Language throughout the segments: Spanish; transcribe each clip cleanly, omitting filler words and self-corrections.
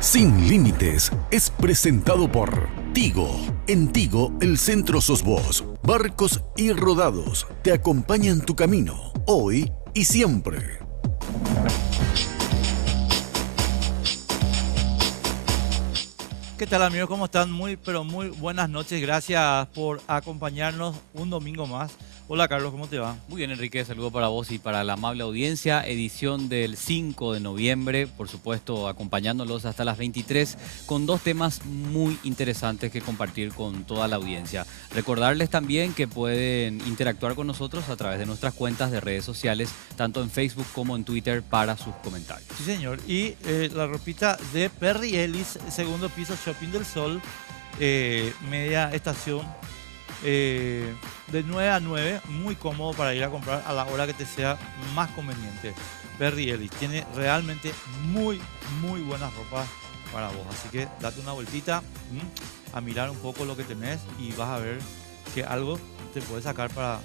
Sin Límites es presentado por Tigo. En Tigo, el centro sos vos. Barcos y rodados te acompañan tu camino, hoy y siempre. ¿Qué tal, amigos? ¿Cómo están? Muy buenas noches. Gracias por acompañarnos un domingo más. Hola, Carlos, ¿cómo te va? Muy bien, Enrique, saludo para vos y para la amable audiencia. Edición del 5 de noviembre, por supuesto, acompañándolos hasta las 23 con dos temas muy interesantes que compartir con toda la audiencia. Recordarles también que pueden interactuar con nosotros a través de nuestras cuentas de redes sociales, tanto en Facebook como en Twitter, para sus comentarios. Sí, señor. Y la ropita de Perry Ellis, segundo piso, Shopping del Sol, media estación. De 9 a 9, muy cómodo para ir a comprar a la hora que te sea más conveniente. Perry Ellis tiene realmente muy buenas ropas para vos, así que date una vueltita a mirar un poco lo que tenés y vas a ver que algo te puede sacar para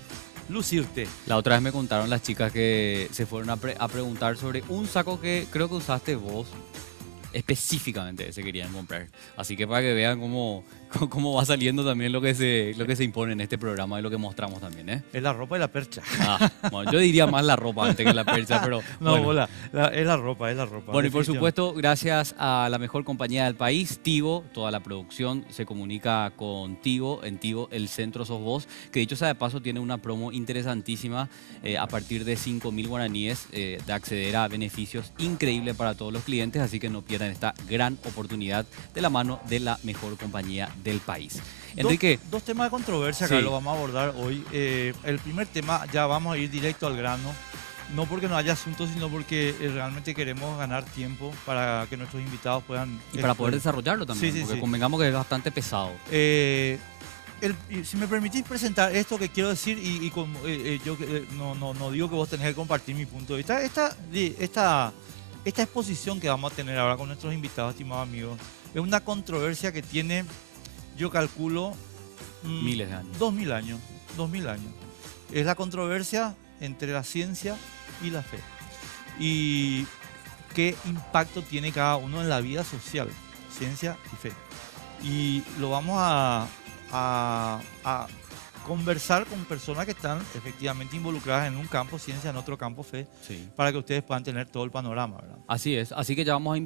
lucirte. La otra vez me contaron las chicas que se fueron a preguntar sobre un saco que creo que usaste vos. Específicamente ese querían comprar. Así que para que vean cómo va saliendo también lo que se impone en este programa y lo que mostramos también, ¿eh? Es la ropa y la percha. Bueno, yo diría más la ropa antes que la percha, pero no, bueno. Es la ropa. Bueno, y por supuesto, gracias a la mejor compañía del país, Tigo, toda la producción se comunica con Tigo, en Tigo el centro sos vos, que dicho sea de paso tiene una promo interesantísima a partir de 5.000 guaraníes de acceder a beneficios increíbles para todos los clientes, así que no pierdan esta gran oportunidad de la mano de la mejor compañía del país. Enrique. Dos temas de controversia, sí, Carlos, vamos a abordar hoy. El primer tema, ya vamos a ir directo al grano. No porque no haya asuntos, sino porque realmente queremos ganar tiempo para que nuestros invitados puedan... Y para poder desarrollarlo también, porque convengamos que es bastante pesado. Si me permitís presentar esto que quiero decir, yo no digo que vos tenés que compartir mi punto de vista. Esta exposición que vamos a tener ahora con nuestros invitados, estimados amigos, es una controversia que tiene, yo calculo, miles de años. 2000 años. Es la controversia entre la ciencia y la fe. Y qué impacto tiene cada uno en la vida social, ciencia y fe. Y lo vamos a conversar con personas que están efectivamente involucradas en un campo ciencia, en otro campo fe, sí, para que ustedes puedan tener todo el panorama, ¿verdad? Así es, así que ya vamos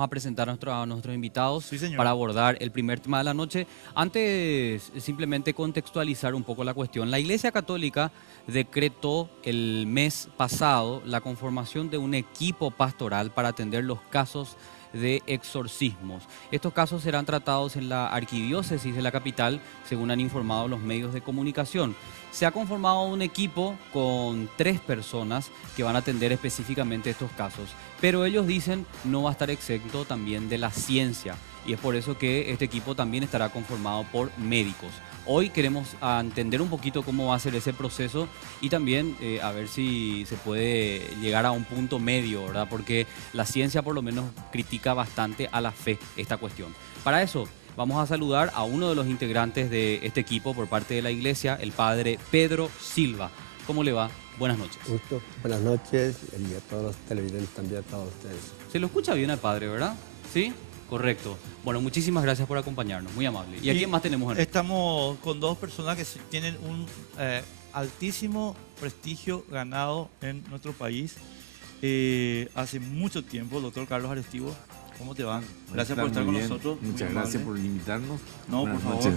a presentar a nuestros invitados, sí, señor, para abordar el primer tema de la noche. Antes, simplemente contextualizar un poco la cuestión. La Iglesia Católica decretó el mes pasado la conformación de un equipo pastoral para atender los casos de exorcismos. Estos casos serán tratados en la arquidiócesis de la capital, según han informado los medios de comunicación. Se ha conformado un equipo con 3 personas que van a atender específicamente estos casos, pero ellos dicen no va a estar exento también de la ciencia, y es por eso que este equipo también estará conformado por médicos. Hoy queremos entender un poquito cómo va a ser ese proceso y también a ver si se puede llegar a un punto medio, ¿verdad? Porque la ciencia por lo menos critica bastante a la fe esta cuestión. Para eso vamos a saludar a uno de los integrantes de este equipo por parte de la iglesia, el padre Pedro Silva. ¿Cómo le va? Buenas noches. Gusto, buenas noches y a todos los televidentes también, a todos ustedes. Se lo escucha bien al padre, ¿verdad? ¿Sí? Correcto. Bueno, muchísimas gracias por acompañarnos, muy amable. ¿Y a quién más tenemos? Estamos con 2 personas que tienen un altísimo prestigio ganado en nuestro país hace mucho tiempo. El doctor Carlos Arestivo, ¿cómo te va? Gracias por estar con nosotros. Muchas gracias por invitarnos. No, por favor.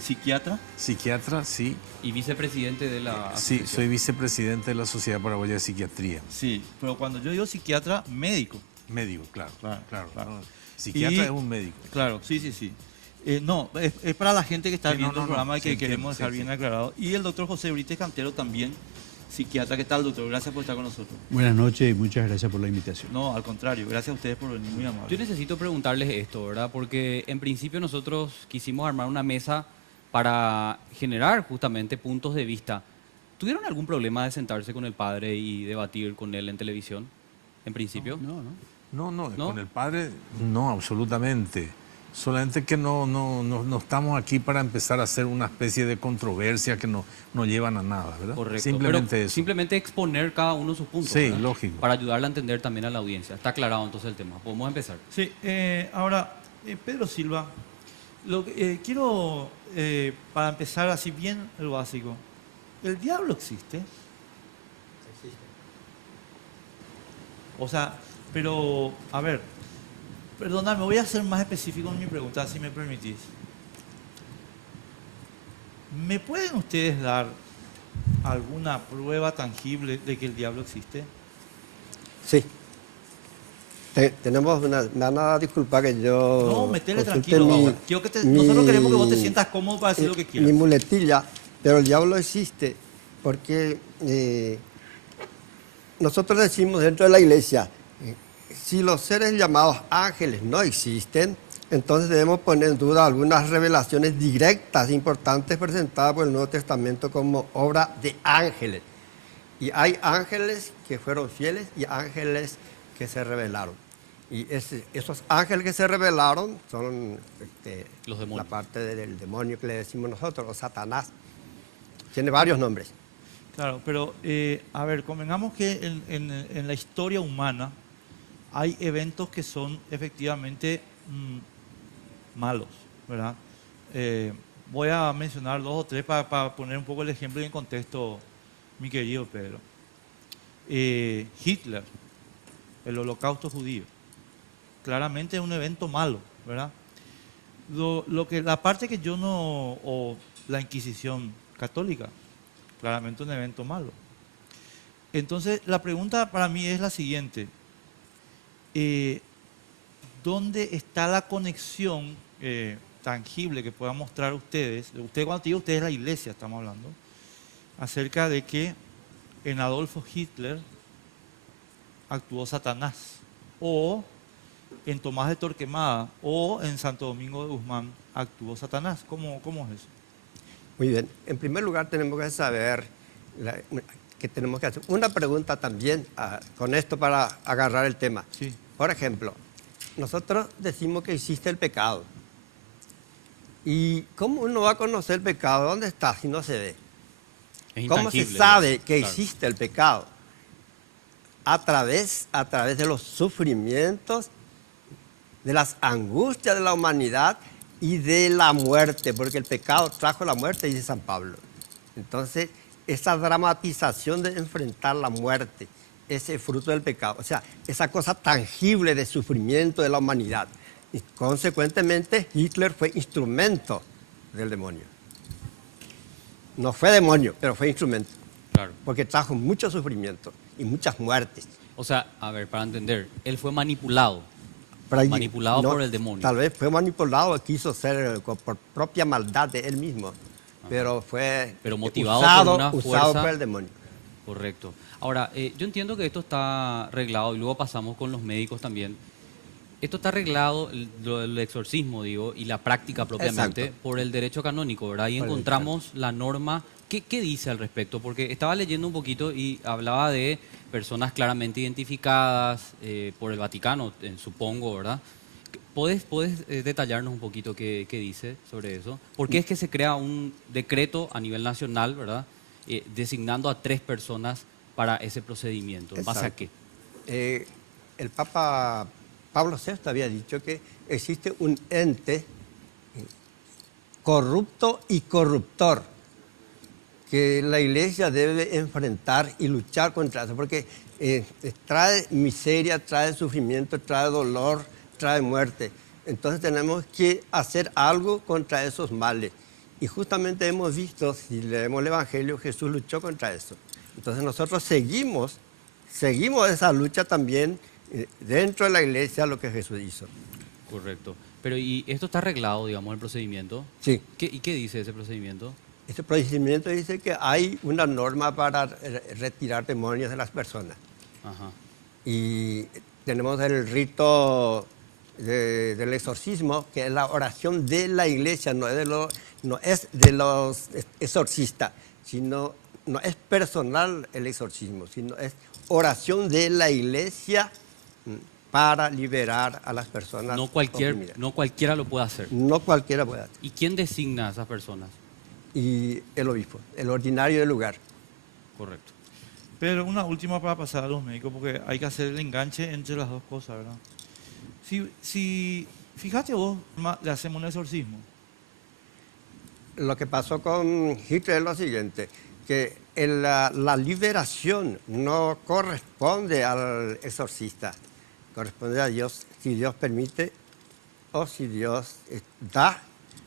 ¿Psiquiatra? Psiquiatra, sí. ¿Y vicepresidente de la asociación? Sí, soy vicepresidente de la Sociedad Paraguaya de Psiquiatría. Sí, pero cuando yo digo psiquiatra, médico. Médico, claro. Claro. Psiquiatra es un médico. Claro, sí. No, es para la gente que está viendo el programa y que queremos dejar bien aclarado. Y el doctor José Brites Cantero también, psiquiatra. ¿Qué tal, doctor? Gracias por estar con nosotros. Buenas noches y muchas gracias por la invitación. No, al contrario, gracias a ustedes por venir, muy amables. Yo necesito preguntarles esto, ¿verdad? Porque en principio nosotros quisimos armar una mesa para generar justamente puntos de vista. ¿Tuvieron algún problema de sentarse con el padre y debatir con él en televisión, en principio? No, con el padre no, absolutamente. Solamente que no estamos aquí para empezar a hacer una especie de controversia que no llevan a nada, ¿verdad? Correcto. Simplemente Pero eso. simplemente exponer cada uno sus puntos. Sí, ¿verdad? lógico. Para ayudarle a entender también a la audiencia. Está aclarado entonces el tema. Podemos empezar. Sí, ahora, Pedro Silva, quiero, para empezar así bien lo básico, ¿el diablo existe? O sea, pero, a ver, perdóname, voy a ser más específico en mi pregunta, si me permitís. ¿Me pueden ustedes dar alguna prueba tangible de que el diablo existe? Sí. Tenemos una... Me van a disculpar que yo... No, metele consulte tranquilo. Quiero que nosotros queremos que vos te sientas cómodo para decir lo que quieras. Mi muletilla, pero el diablo existe porque nosotros decimos dentro de la iglesia, si los seres llamados ángeles no existen, entonces debemos poner en duda algunas revelaciones directas importantes presentadas por el Nuevo Testamento como obra de ángeles. Y hay ángeles que fueron fieles y ángeles que se rebelaron. Y esos ángeles que se rebelaron son Los demonios. la parte del demonio que le decimos nosotros, o Satanás. Tiene varios nombres. Claro, pero a ver, convengamos que en la historia humana hay eventos que son efectivamente malos, ¿verdad? Voy a mencionar 2 o 3 para poner un poco el ejemplo y en contexto, mi querido Pedro. Hitler, el holocausto judío, claramente es un evento malo, ¿verdad? La parte que yo no, o la Inquisición católica, claramente un evento malo. Entonces, la pregunta para mí es la siguiente. ¿Dónde está la conexión tangible que puedan mostrar ustedes? Cuando te digo ustedes, la iglesia estamos hablando, acerca de que en Adolfo Hitler actuó Satanás, o en Tomás de Torquemada, o en Santo Domingo de Guzmán actuó Satanás. ¿Cómo es eso? Muy bien. En primer lugar, tenemos que saber que tenemos que hacer una pregunta también con esto para agarrar el tema. Sí. Por ejemplo, nosotros decimos que existe el pecado. ¿Y cómo uno va a conocer el pecado? ¿Dónde está si no se ve? Es ¿Cómo se intangible, sabe que claro. existe el pecado? A través de los sufrimientos, de las angustias de la humanidad y de la muerte, porque el pecado trajo la muerte, dice San Pablo. Entonces, esa dramatización de enfrentar la muerte, ese fruto del pecado, o sea, esa cosa tangible de sufrimiento de la humanidad. Y consecuentemente, Hitler fue instrumento del demonio. No fue demonio, pero fue instrumento, Claro. porque trajo mucho sufrimiento y muchas muertes. O sea, a ver, para entender, él fue manipulado. Por ahí, Manipulado por el demonio. Tal vez fue manipulado, quiso ser por propia maldad de él mismo, pero fue Pero motivado usado, por una usado fuerza. por el demonio. Correcto. Ahora, yo entiendo que esto está arreglado y luego pasamos con los médicos también. Esto está arreglado, lo del exorcismo, digo, y la práctica propiamente, Exacto. por el derecho canónico, ¿verdad? Y Por el encontramos la norma. ¿Qué dice al respecto? Porque estaba leyendo un poquito y hablaba de personas claramente identificadas por el Vaticano, supongo, ¿verdad? ¿Puedes detallarnos un poquito qué dice sobre eso? ¿Por qué es que se crea un decreto a nivel nacional, ¿verdad? Designando a 3 personas para ese procedimiento. ¿En base a Exacto. qué? El Papa Pablo VI había dicho que existe un ente corrupto y corruptor que la iglesia debe enfrentar y luchar contra eso, porque trae miseria, trae sufrimiento, trae dolor, trae muerte. Entonces tenemos que hacer algo contra esos males. Y justamente hemos visto, si leemos el Evangelio, Jesús luchó contra eso. Entonces nosotros seguimos esa lucha también dentro de la iglesia, lo que Jesús hizo. Correcto. Pero ¿y esto está arreglado, digamos, el procedimiento? Sí. ¿Y qué dice ese procedimiento? Este procedimiento dice que hay una norma para retirar demonios de las personas. Ajá. Y tenemos el rito del exorcismo, que es la oración de la iglesia, no es de los exorcistas, sino no es personal el exorcismo, sino es oración de la iglesia para liberar a las personas No oprimidas. cualquiera lo puede hacer. No cualquiera puede hacer. ¿Y quién designa a esas personas? Y el obispo, el ordinario del lugar. Correcto. Pero una última para pasar a los médicos, porque hay que hacer el enganche entre las dos cosas, ¿verdad? Fíjate vos, le hacemos un exorcismo. Lo que pasó con Hitler es lo siguiente, que la liberación no corresponde al exorcista, corresponde a Dios, si Dios permite o si Dios da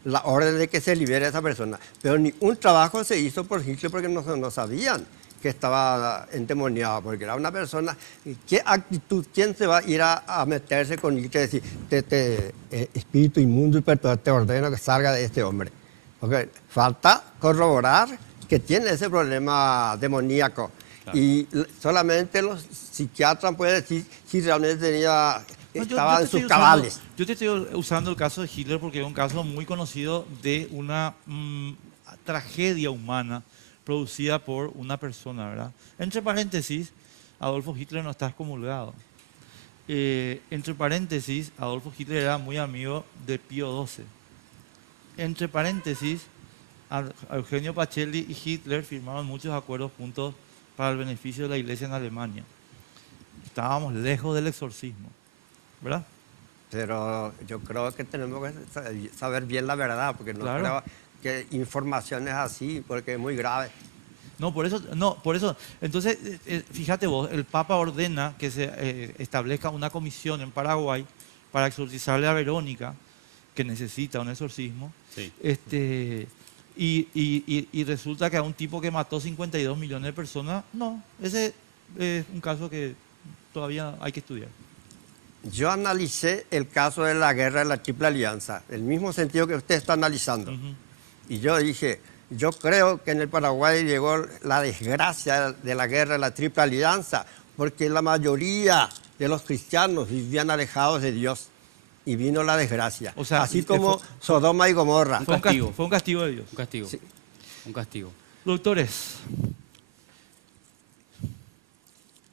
la orden de que se libere a esa persona. Pero ni un trabajo se hizo por Hitler porque no sabían que estaba endemoniado, porque era una persona, ¿qué actitud? ¿Quién se va a ir a meterse con Hitler y decir, espíritu inmundo y perturbador, te ordeno que salga de este hombre? Porque falta corroborar que tiene ese problema demoníaco. Claro. Y solamente los psiquiatras pueden decir si realmente estaba en sus cabales. Yo te estoy usando el caso de Hitler porque es un caso muy conocido de una tragedia humana producida por una persona, ¿verdad? Entre paréntesis, Adolfo Hitler no está excomulgado. Entre paréntesis, Adolfo Hitler era muy amigo de Pío XII. Entre paréntesis, Eugenio Pacelli y Hitler firmaron muchos acuerdos juntos para el beneficio de la iglesia en Alemania. Estábamos lejos del exorcismo, ¿verdad? Pero yo creo que tenemos que saber bien la verdad, porque no creo que informaciones así, porque es muy grave. No, por eso. Entonces, fíjate vos, el Papa ordena que se establezca una comisión en Paraguay para exorcizarle a Verónica, que necesita un exorcismo. Sí. Y resulta que a un tipo que mató 52 millones de personas, no, ese es un caso que todavía hay que estudiar. Yo analicé el caso de la guerra de la Triple Alianza, el mismo sentido que usted está analizando. Y yo dije, yo creo que en el Paraguay llegó la desgracia de la guerra de la Triple Alianza, porque la mayoría de los cristianos vivían alejados de Dios. Y vino la desgracia. O sea, así como Sodoma y Gomorra. Fue un castigo de Dios. Un castigo. Sí. Un castigo. Doctores,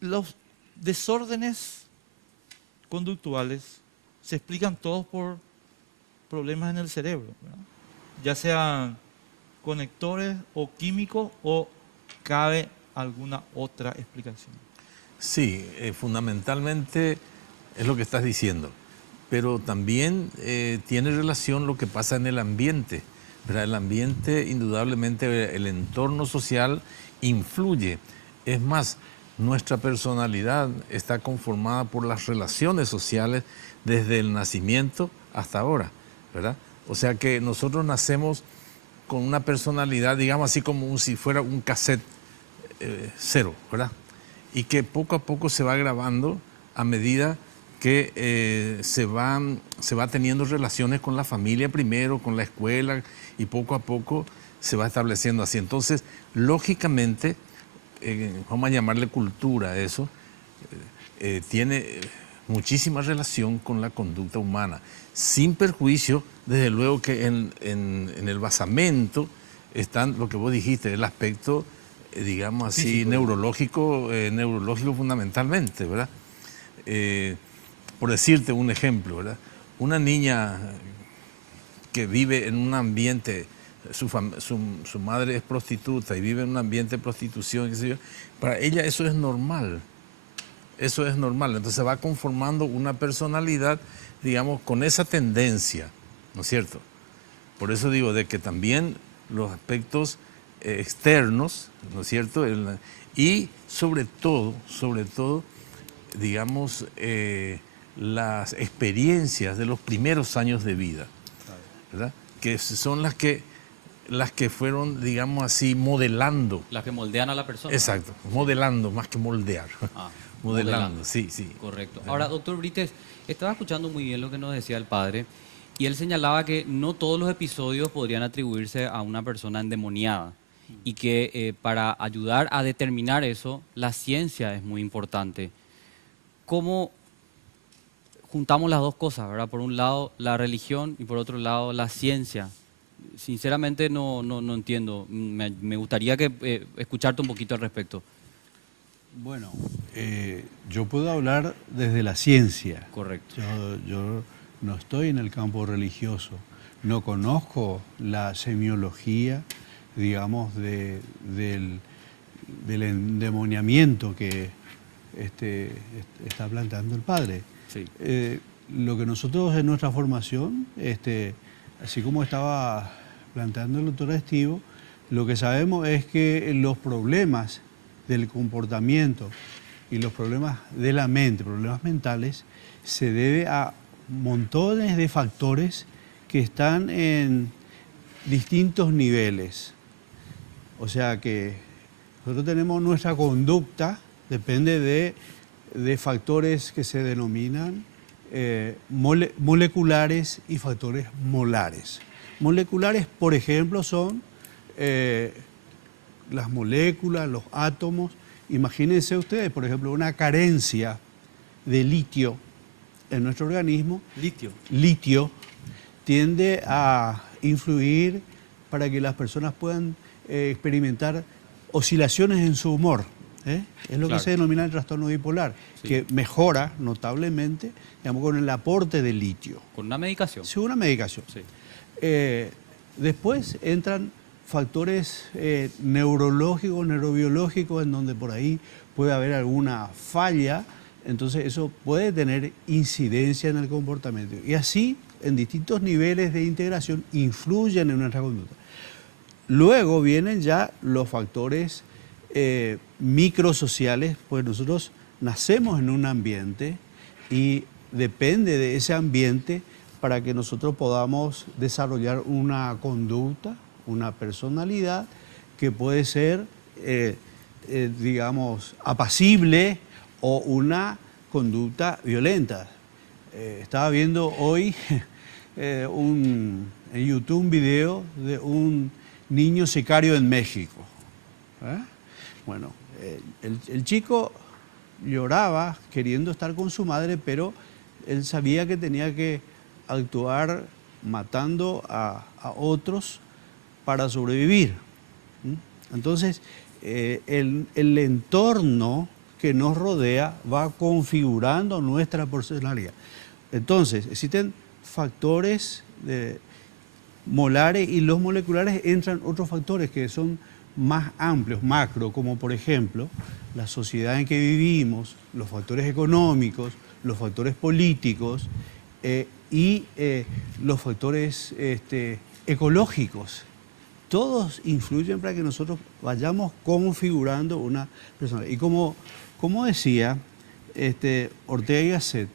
los desórdenes conductuales se explican todos por problemas en el cerebro, ¿verdad? Ya sean conectores o químicos, o cabe alguna otra explicación. Sí, fundamentalmente es lo que estás diciendo. Pero también tiene relación lo que pasa en el ambiente, ¿verdad? El ambiente, indudablemente, el entorno social influye. Es más, nuestra personalidad está conformada por las relaciones sociales desde el nacimiento hasta ahora, ¿verdad? O sea que nosotros nacemos con una personalidad, digamos así como si fuera un cassette cero, ¿verdad? Y que poco a poco se va grabando a medida que se va teniendo relaciones con la familia primero, con la escuela, y poco a poco se va estableciendo así. Entonces, lógicamente, vamos a llamarle cultura a eso, tiene muchísima relación con la conducta humana, sin perjuicio, desde luego que en el basamento están, lo que vos dijiste, el aspecto, digamos así, físico, neurológico fundamentalmente, ¿verdad? Por decirte un ejemplo, ¿verdad? Una niña que vive en un ambiente, su madre es prostituta y vive en un ambiente de prostitución, qué sé yo, para ella eso es normal. Eso es normal. Entonces va conformando una personalidad, digamos, con esa tendencia, ¿no es cierto? Por eso digo de que también los aspectos externos, ¿no es cierto? Y sobre todo, digamos, las experiencias de los primeros años de vida, ¿verdad? Que son las que fueron, digamos así, modelando. Las que moldean a la persona. Exacto, modelando más que moldear. Modelando, sí. Correcto. Ahora, doctor Brites, estaba escuchando muy bien lo que nos decía el padre, y él señalaba que no todos los episodios podrían atribuirse a una persona endemoniada, y que para ayudar a determinar eso, la ciencia es muy importante. ¿Cómo juntamos las dos cosas, ¿verdad? Por un lado la religión y por otro lado la ciencia? Sinceramente no entiendo. Me gustaría escucharte un poquito al respecto. Bueno, Yo puedo hablar desde la ciencia. Correcto. Yo no estoy en el campo religioso, no conozco la semiología, digamos, del endemoniamiento que está planteando el padre. Sí. Lo que nosotros en nuestra formación, así como estaba planteando el doctor Estivo, lo que sabemos es que los problemas del comportamiento y los problemas de la mente, problemas mentales, se debe a montones de factores que están en distintos niveles. O sea que nosotros tenemos nuestra conducta, depende de factores que se denominan moleculares y factores molares. Moleculares, por ejemplo, son las moléculas, los átomos. Imagínense ustedes, por ejemplo, una carencia de litio en nuestro organismo. Litio tiende a influir para que las personas puedan experimentar oscilaciones en su humor. Es lo que se denomina el trastorno bipolar, que mejora notablemente, digamos, con el aporte de litio. Con una medicación. Sí, una medicación. Sí. Después entran factores neurológicos, neurobiológicos, en donde por ahí puede haber alguna falla, entonces eso puede tener incidencia en el comportamiento. Y así, en distintos niveles de integración, influyen en nuestra conducta. Luego vienen ya los factores microsociales, pues nosotros nacemos en un ambiente y depende de ese ambiente para que nosotros podamos desarrollar una conducta, una personalidad que puede ser, digamos, apacible o una conducta violenta. Estaba viendo hoy en YouTube un video de un niño sicario en México. Bueno, el chico lloraba queriendo estar con su madre, pero él sabía que tenía que actuar matando a otros para sobrevivir. Entonces, el entorno que nos rodea va configurando nuestra personalidad. Entonces, existen factores molares y los moleculares entran otros factores que son más amplios, macro, como por ejemplo la sociedad en que vivimos, los factores económicos, los factores políticos y los factores ecológicos. Todos influyen para que nosotros vayamos configurando una persona. Y como decía Ortega y Gasset,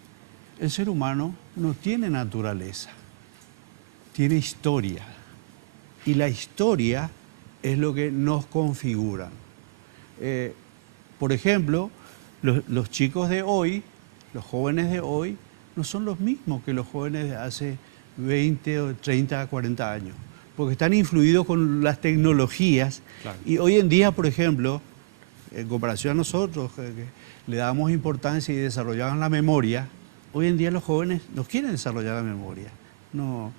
el ser humano no tiene naturaleza, tiene historia. Y la historia es lo que nos configura. Por ejemplo, los chicos de hoy, los jóvenes de hoy, no son los mismos que los jóvenes de hace 20 o 30, 40 años, porque están influidos con las tecnologías. Claro. Y hoy en día, por ejemplo, en comparación a nosotros, que le damos importancia y desarrollamos la memoria, hoy en día los jóvenes no quieren desarrollar la memoria. No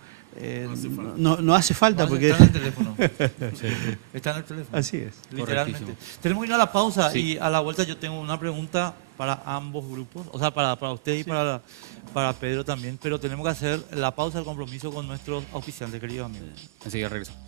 hace falta porque... Está en el teléfono. Está en el teléfono. Así es. Literalmente. Tenemos que ir a la pausa y a la vuelta yo tengo una pregunta para ambos grupos, o sea, para usted y para Pedro también, pero tenemos que hacer la pausa del compromiso con nuestros auspiciantes, queridos amigos. Enseguida regresamos.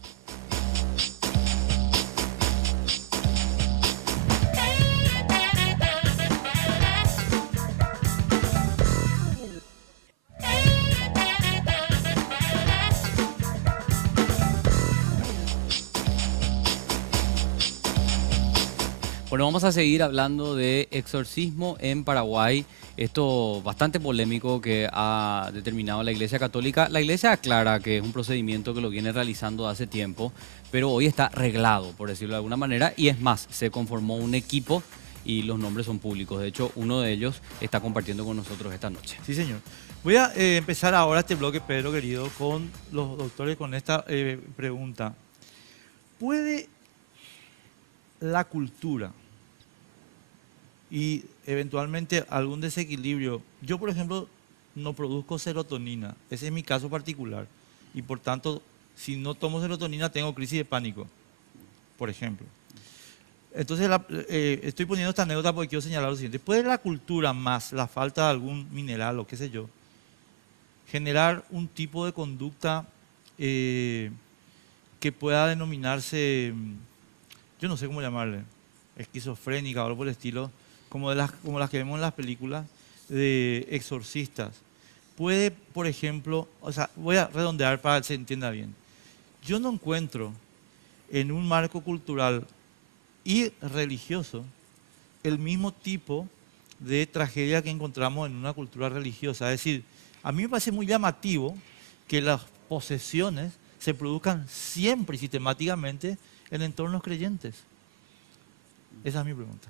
Bueno, vamos a seguir hablando de exorcismo en Paraguay. Esto bastante polémico que ha determinado la Iglesia Católica. La Iglesia aclara que es un procedimiento que lo viene realizando hace tiempo, pero hoy está reglado, por decirlo de alguna manera, y es más, se conformó un equipo y los nombres son públicos. De hecho, uno de ellos está compartiendo con nosotros esta noche. Sí, señor. Voy a empezar ahora este bloque, Pedro, querido, con los doctores con esta pregunta. ¿Puede la cultura y eventualmente algún desequilibrio? Yo, por ejemplo, no produzco serotonina. Ese es mi caso particular. Y por tanto, si no tomo serotonina, tengo crisis de pánico, por ejemplo. Entonces, estoy poniendo esta anécdota porque quiero señalar lo siguiente. ¿Puede la cultura más la falta de algún mineral o qué sé yo generar un tipo de conducta que pueda denominarse, yo no sé cómo llamarle, esquizofrénica o algo por el estilo, como las que vemos en las películas de exorcistas? Puede, por ejemplo, o sea, voy a redondear para que se entienda bien. Yo no encuentro en un marco cultural y religioso el mismo tipo de tragedia que encontramos en una cultura religiosa. Es decir, a mí me parece muy llamativo que las posesiones se produzcan siempre y sistemáticamente en entornos creyentes. Esa es mi pregunta.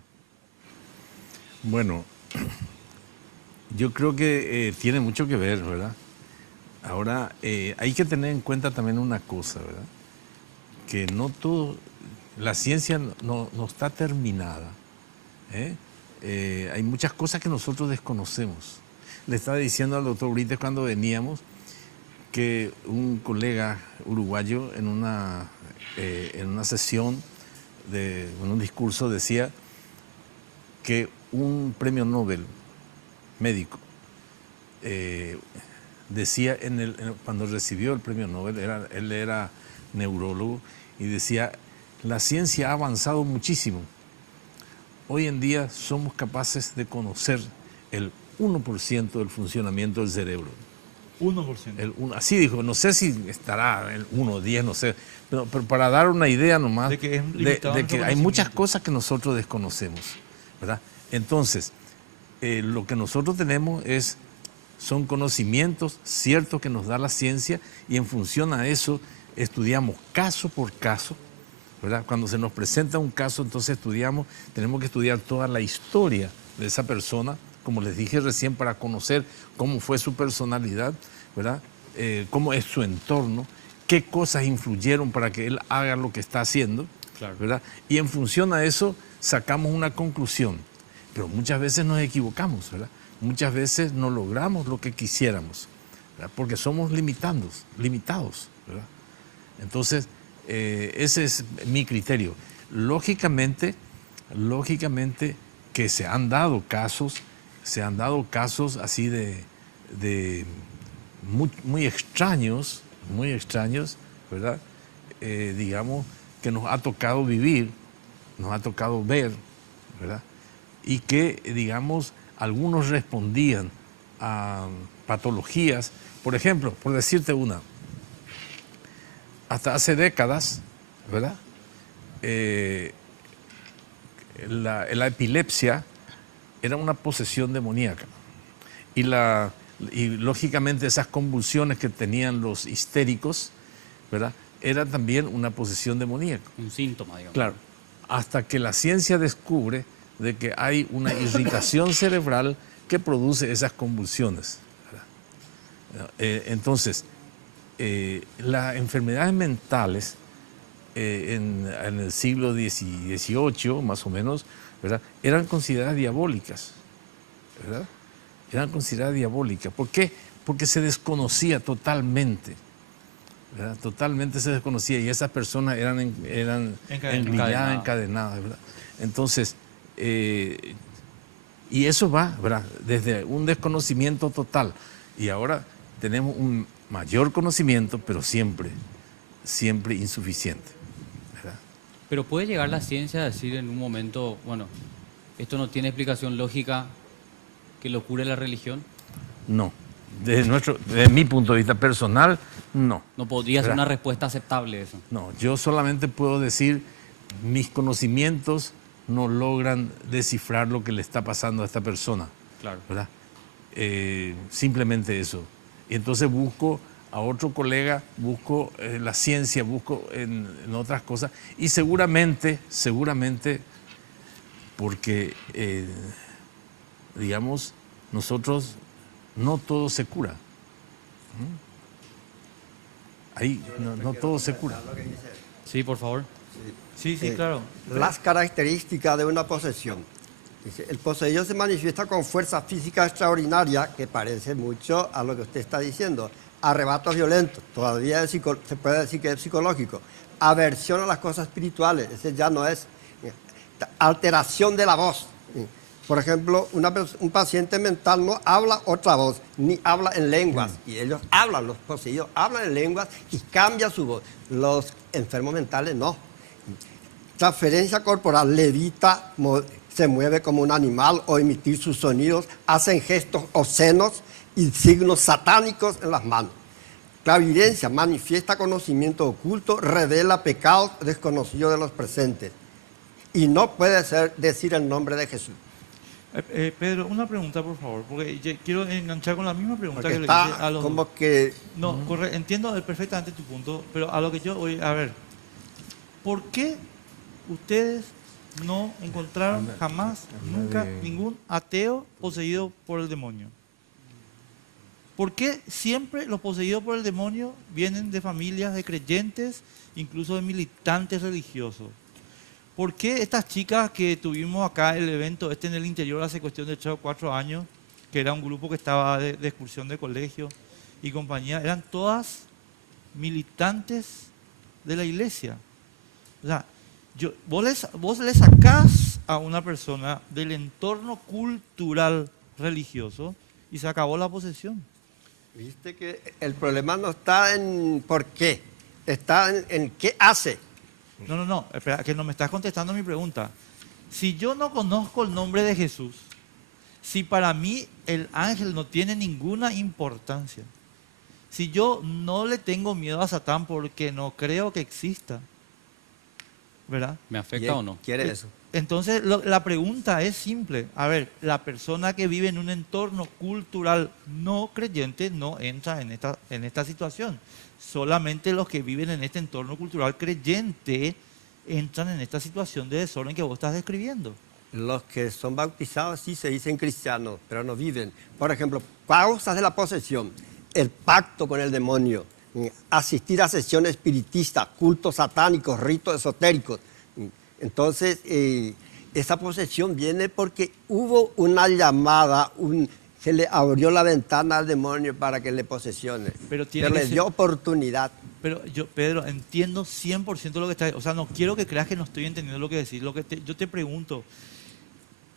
Bueno, yo creo que tiene mucho que ver, ¿verdad? Ahora, hay que tener en cuenta también una cosa, ¿verdad? Que no todo, la ciencia no está terminada, ¿eh? Hay muchas cosas que nosotros desconocemos. Le estaba diciendo al doctor Brites cuando veníamos que un colega uruguayo en una sesión, en un discurso, decía que un premio Nobel médico decía cuando recibió el premio Nobel, él era neurólogo, y decía, la ciencia ha avanzado muchísimo. Hoy en día somos capaces de conocer el 1% del funcionamiento del cerebro. 1%. Así dijo, no sé si estará el 1 o 10, no sé, pero para dar una idea nomás De que es limitado de que nuestro hay muchas conocimiento. cosas que nosotros desconocemos, ¿verdad? Entonces, lo que nosotros tenemos son conocimientos ciertos que nos da la ciencia, y en función a eso estudiamos caso por caso, ¿verdad? Cuando se nos presenta un caso, entonces tenemos que estudiar toda la historia de esa persona, como les dije recién, para conocer cómo fue su personalidad, ¿verdad? Cómo es su entorno, qué cosas influyeron para que él haga lo que está haciendo, Claro. ¿verdad? Y en función a eso sacamos una conclusión. Pero muchas veces nos equivocamos, ¿verdad? Muchas veces no logramos lo que quisiéramos, ¿verdad? Porque somos limitados, ¿verdad? Entonces, ese es mi criterio. Lógicamente que se han dado casos así de muy extraños, ¿verdad? Digamos, que nos ha tocado vivir, nos ha tocado ver, ¿verdad? Y que, digamos, algunos respondían a patologías. Por ejemplo, por decirte una, hasta hace décadas, ¿verdad? La epilepsia era una posesión demoníaca. Y lógicamente esas convulsiones que tenían los histéricos, ¿verdad? Era también una posesión demoníaca. Un síntoma, digamos. Claro, hasta que la ciencia descubre de que hay una irritación cerebral que produce esas convulsiones, ¿verdad? Entonces, las enfermedades mentales en el siglo XVIII, más o menos, ¿verdad? Eran consideradas diabólicas, ¿verdad? Eran consideradas diabólicas. ¿Por qué? Porque se desconocía totalmente, ¿verdad? Totalmente se desconocía, y esas personas eran encadenadas, ¿verdad? Entonces, y eso va, ¿verdad? Desde un desconocimiento total, y ahora tenemos un mayor conocimiento, pero siempre insuficiente, ¿verdad? Pero puede llegar la ciencia a decir en un momento, bueno, esto no tiene explicación lógica, que lo cure la religión. No, desde mi punto de vista personal, no. No podría ser ¿Verdad? una respuesta aceptable eso. No, yo solamente puedo decir, mis conocimientos no logran descifrar lo que le está pasando a esta persona, Claro. ¿verdad? Simplemente eso. Y entonces busco a otro colega, busco la ciencia, busco en otras cosas, y seguramente, porque, digamos, nosotros, no todo se cura. Ahí no todo se cura. Sí, por favor. Sí, claro. Las características de una posesión. Dice, el poseído se manifiesta con fuerza física extraordinaria, que parece mucho a lo que usted está diciendo. Arrebatos violentos, todavía se puede decir que es psicológico. Aversión a las cosas espirituales, ese ya no es. alteración de la voz. Por ejemplo, un paciente mental no habla otra voz, ni habla en lenguas. Y ellos hablan, los poseídos hablan en lenguas y cambia su voz. Los enfermos mentales no. Transferencia corporal, levita, se mueve como un animal o emitir sus sonidos, hacen gestos obscenos y signos satánicos en las manos. Clarividencia, manifiesta conocimiento oculto, revela pecados desconocidos de los presentes. Y no puede decir el nombre de Jesús. Pedro, una pregunta, por favor, porque quiero enganchar con la misma pregunta Porque que le hice está a los... como que... No, entiendo perfectamente tu punto, pero a lo que yo voy a ver, ¿por qué ustedes no encontraron jamás, nunca, ningún ateo poseído por el demonio? ¿Por qué siempre los poseídos por el demonio vienen de familias de creyentes, incluso de militantes religiosos? ¿Por qué estas chicas que tuvimos acá el evento en el interior hace cuestión de 3 o 4 años, que era un grupo que estaba de excursión de colegio y compañía, eran todas militantes de la iglesia? O sea, vos le sacás a una persona del entorno cultural religioso y se acabó la posesión. Viste que el problema no está en por qué, está en qué hace. No, espera, que no me estás contestando mi pregunta. Si yo no conozco el nombre de Jesús, si para mí el ángel no tiene ninguna importancia, si yo no le tengo miedo a Satán porque no creo que exista, ¿verdad? ¿Me afecta o no? ¿Quiere eso? Entonces la pregunta es simple. A ver, la persona que vive en un entorno cultural no creyente no entra en esta situación. Solamente los que viven en este entorno cultural creyente entran en esta situación de desorden que vos estás describiendo. Los que son bautizados sí se dicen cristianos, pero no viven. Por ejemplo, causas de la posesión, el pacto con el demonio, asistir a sesiones espiritistas, cultos satánicos, ritos esotéricos. Entonces, esa posesión viene porque hubo una llamada, se le abrió la ventana al demonio para que le posesione. Pero le dio oportunidad. Pero yo, Pedro, entiendo 100% lo que está... O sea, no quiero que creas que no estoy entendiendo lo que decís. Yo te pregunto,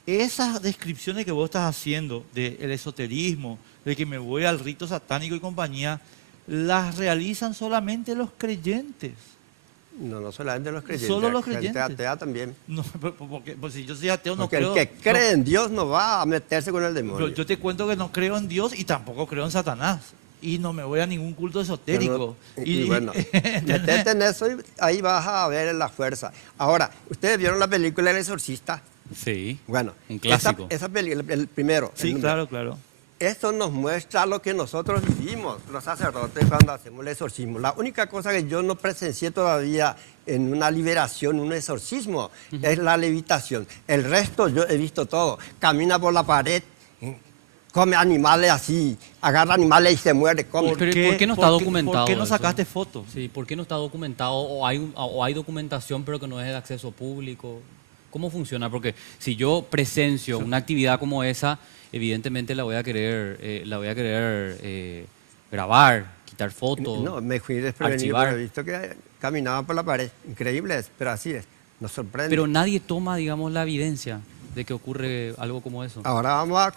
esas descripciones que vos estás haciendo del esoterismo, de que me voy al rito satánico y compañía, las realizan solamente los creyentes. No solamente los creyentes. Solo los gente creyentes. atea también. No, porque pues si yo soy ateo no Porque creo... el que cree en Dios no va a meterse con el no, demonio. yo te cuento que no creo en Dios y tampoco creo en Satanás. Y no me voy a ningún culto esotérico. Y bueno, metete en eso y ahí vas a ver la fuerza. Ahora, ¿ustedes vieron la película El Exorcista? Sí, Bueno, un clásico. Esa película, el primero. Sí, claro. Esto nos muestra lo que nosotros vivimos, los sacerdotes, cuando hacemos el exorcismo. La única cosa que yo no presencié todavía en una liberación, un exorcismo, es la levitación. El resto yo he visto todo. Camina por la pared, come animales así, agarra animales y se muere, come. ¿Por qué no está documentado? ¿Por qué no eso? sacaste fotos? Sí, ¿por qué no está documentado o hay documentación pero que no es de acceso público? ¿Cómo funciona? Porque si yo presencio una actividad como esa, evidentemente la voy a querer grabar, quitar fotos. No, me fui desprevenido, pero he visto que caminaban por la pared. Increíble es, pero así es. Nos sorprende. Pero nadie toma, digamos, la evidencia de que ocurre algo como eso. Ahora vamos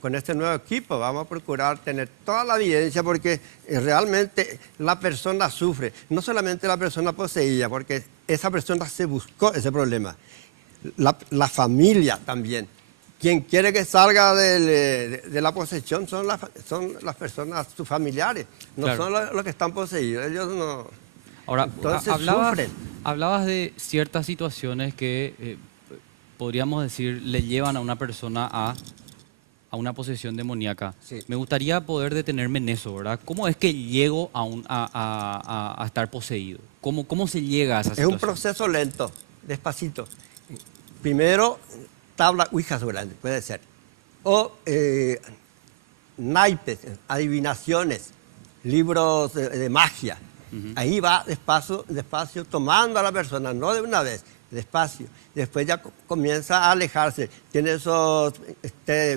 con este nuevo equipo, vamos a procurar tener toda la evidencia porque realmente la persona sufre. No solamente la persona poseída, porque esa persona se buscó ese problema. La familia también. Quien quiere que salga de la posesión son las personas, sus familiares, no Claro. son los que están poseídos. Ellos no. Ahora, Entonces sufren. hablabas de ciertas situaciones que podríamos decir le llevan a una persona a una posesión demoníaca. Sí. Me gustaría poder detenerme en eso, ¿verdad? ¿Cómo es que llego a estar poseído? ¿Cómo se llega a esa Es situación? un proceso lento, despacito. Primero, tabla Ouija grande, puede ser. O naipes, adivinaciones, libros de magia. Ahí va despacio, tomando a la persona, no de una vez, despacio. Después ya comienza a alejarse. Tiene esos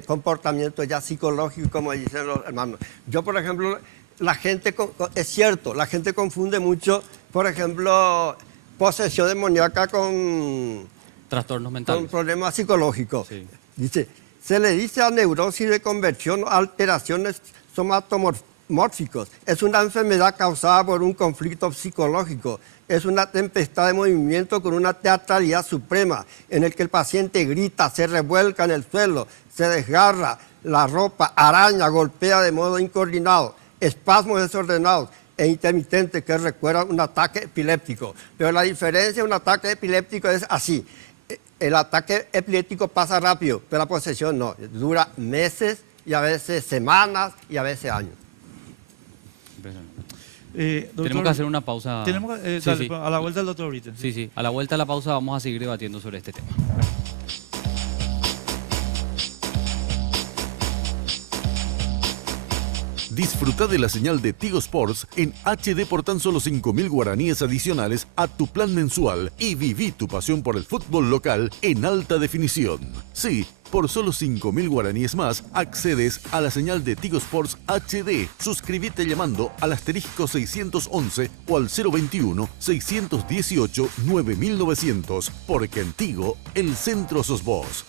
comportamientos ya psicológicos, como dicen los hermanos. Yo, por ejemplo, la gente, es cierto, la gente confunde mucho, por ejemplo, posesión demoníaca con Trastornos Son mentales. problemas psicológicos. Sí. Dice, se le dice a neurosis de conversión o alteraciones somatomórficos. Es una enfermedad causada por un conflicto psicológico. Es una tempestad de movimiento con una teatralidad suprema en el que el paciente grita, se revuelca en el suelo, se desgarra la ropa, araña, golpea de modo incoordinado, espasmos desordenados e intermitentes que recuerdan un ataque epiléptico. Pero la diferencia de un ataque epiléptico es así. El ataque epiléptico pasa rápido, pero la posesión no. Dura meses y a veces semanas y a veces años. Doctor, Tenemos que hacer una pausa. tenemos que, Sí, dale, sí. a la vuelta del doctor ahorita. Sí, sí. A la vuelta de la pausa vamos a seguir debatiendo sobre este tema. Disfruta de la señal de Tigo Sports en HD por tan solo 5.000 guaraníes adicionales a tu plan mensual y viví tu pasión por el fútbol local en alta definición. Sí, por solo 5.000 guaraníes más accedes a la señal de Tigo Sports HD. Suscríbete llamando al asterisco 611 o al 021-618-9900, porque en Tigo el centro sos vos.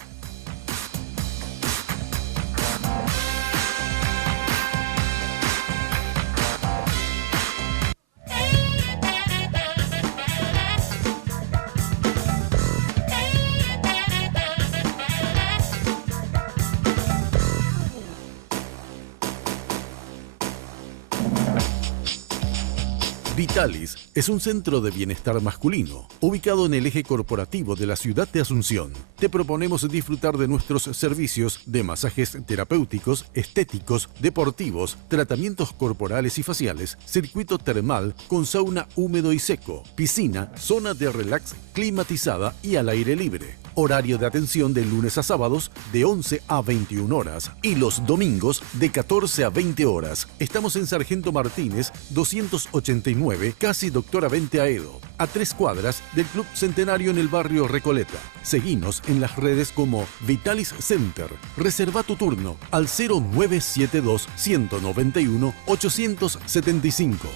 Vitalis es un centro de bienestar masculino, ubicado en el eje corporativo de la ciudad de Asunción. Te proponemos disfrutar de nuestros servicios de masajes terapéuticos, estéticos, deportivos, tratamientos corporales y faciales, circuito termal con sauna húmedo y seco, piscina, zona de relax climatizada y al aire libre. Horario de atención de lunes a sábados de 11 a 21 horas y los domingos de 14 a 20 horas. Estamos en Sargento Martínez 289, casi Doctora Vente Aedo, a 3 cuadras del Club Centenario en el barrio Recoleta. Seguinos en las redes como Vitalis Center. Reserva tu turno al 0972 191 875.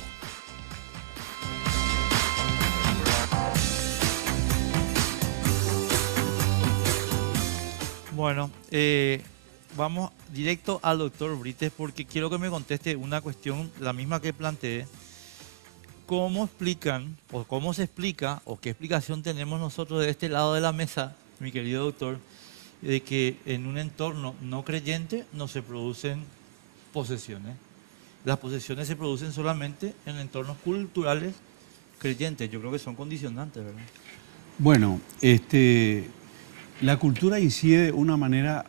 Bueno, vamos directo al doctor Brites porque quiero que me conteste una cuestión, la misma que planteé. ¿Cómo explican o cómo se explica o qué explicación tenemos nosotros de este lado de la mesa, mi querido doctor, de que en un entorno no creyente no se producen posesiones? Las posesiones se producen solamente en entornos culturales creyentes. Yo creo que son condicionantes, ¿verdad? Bueno, la cultura incide de una manera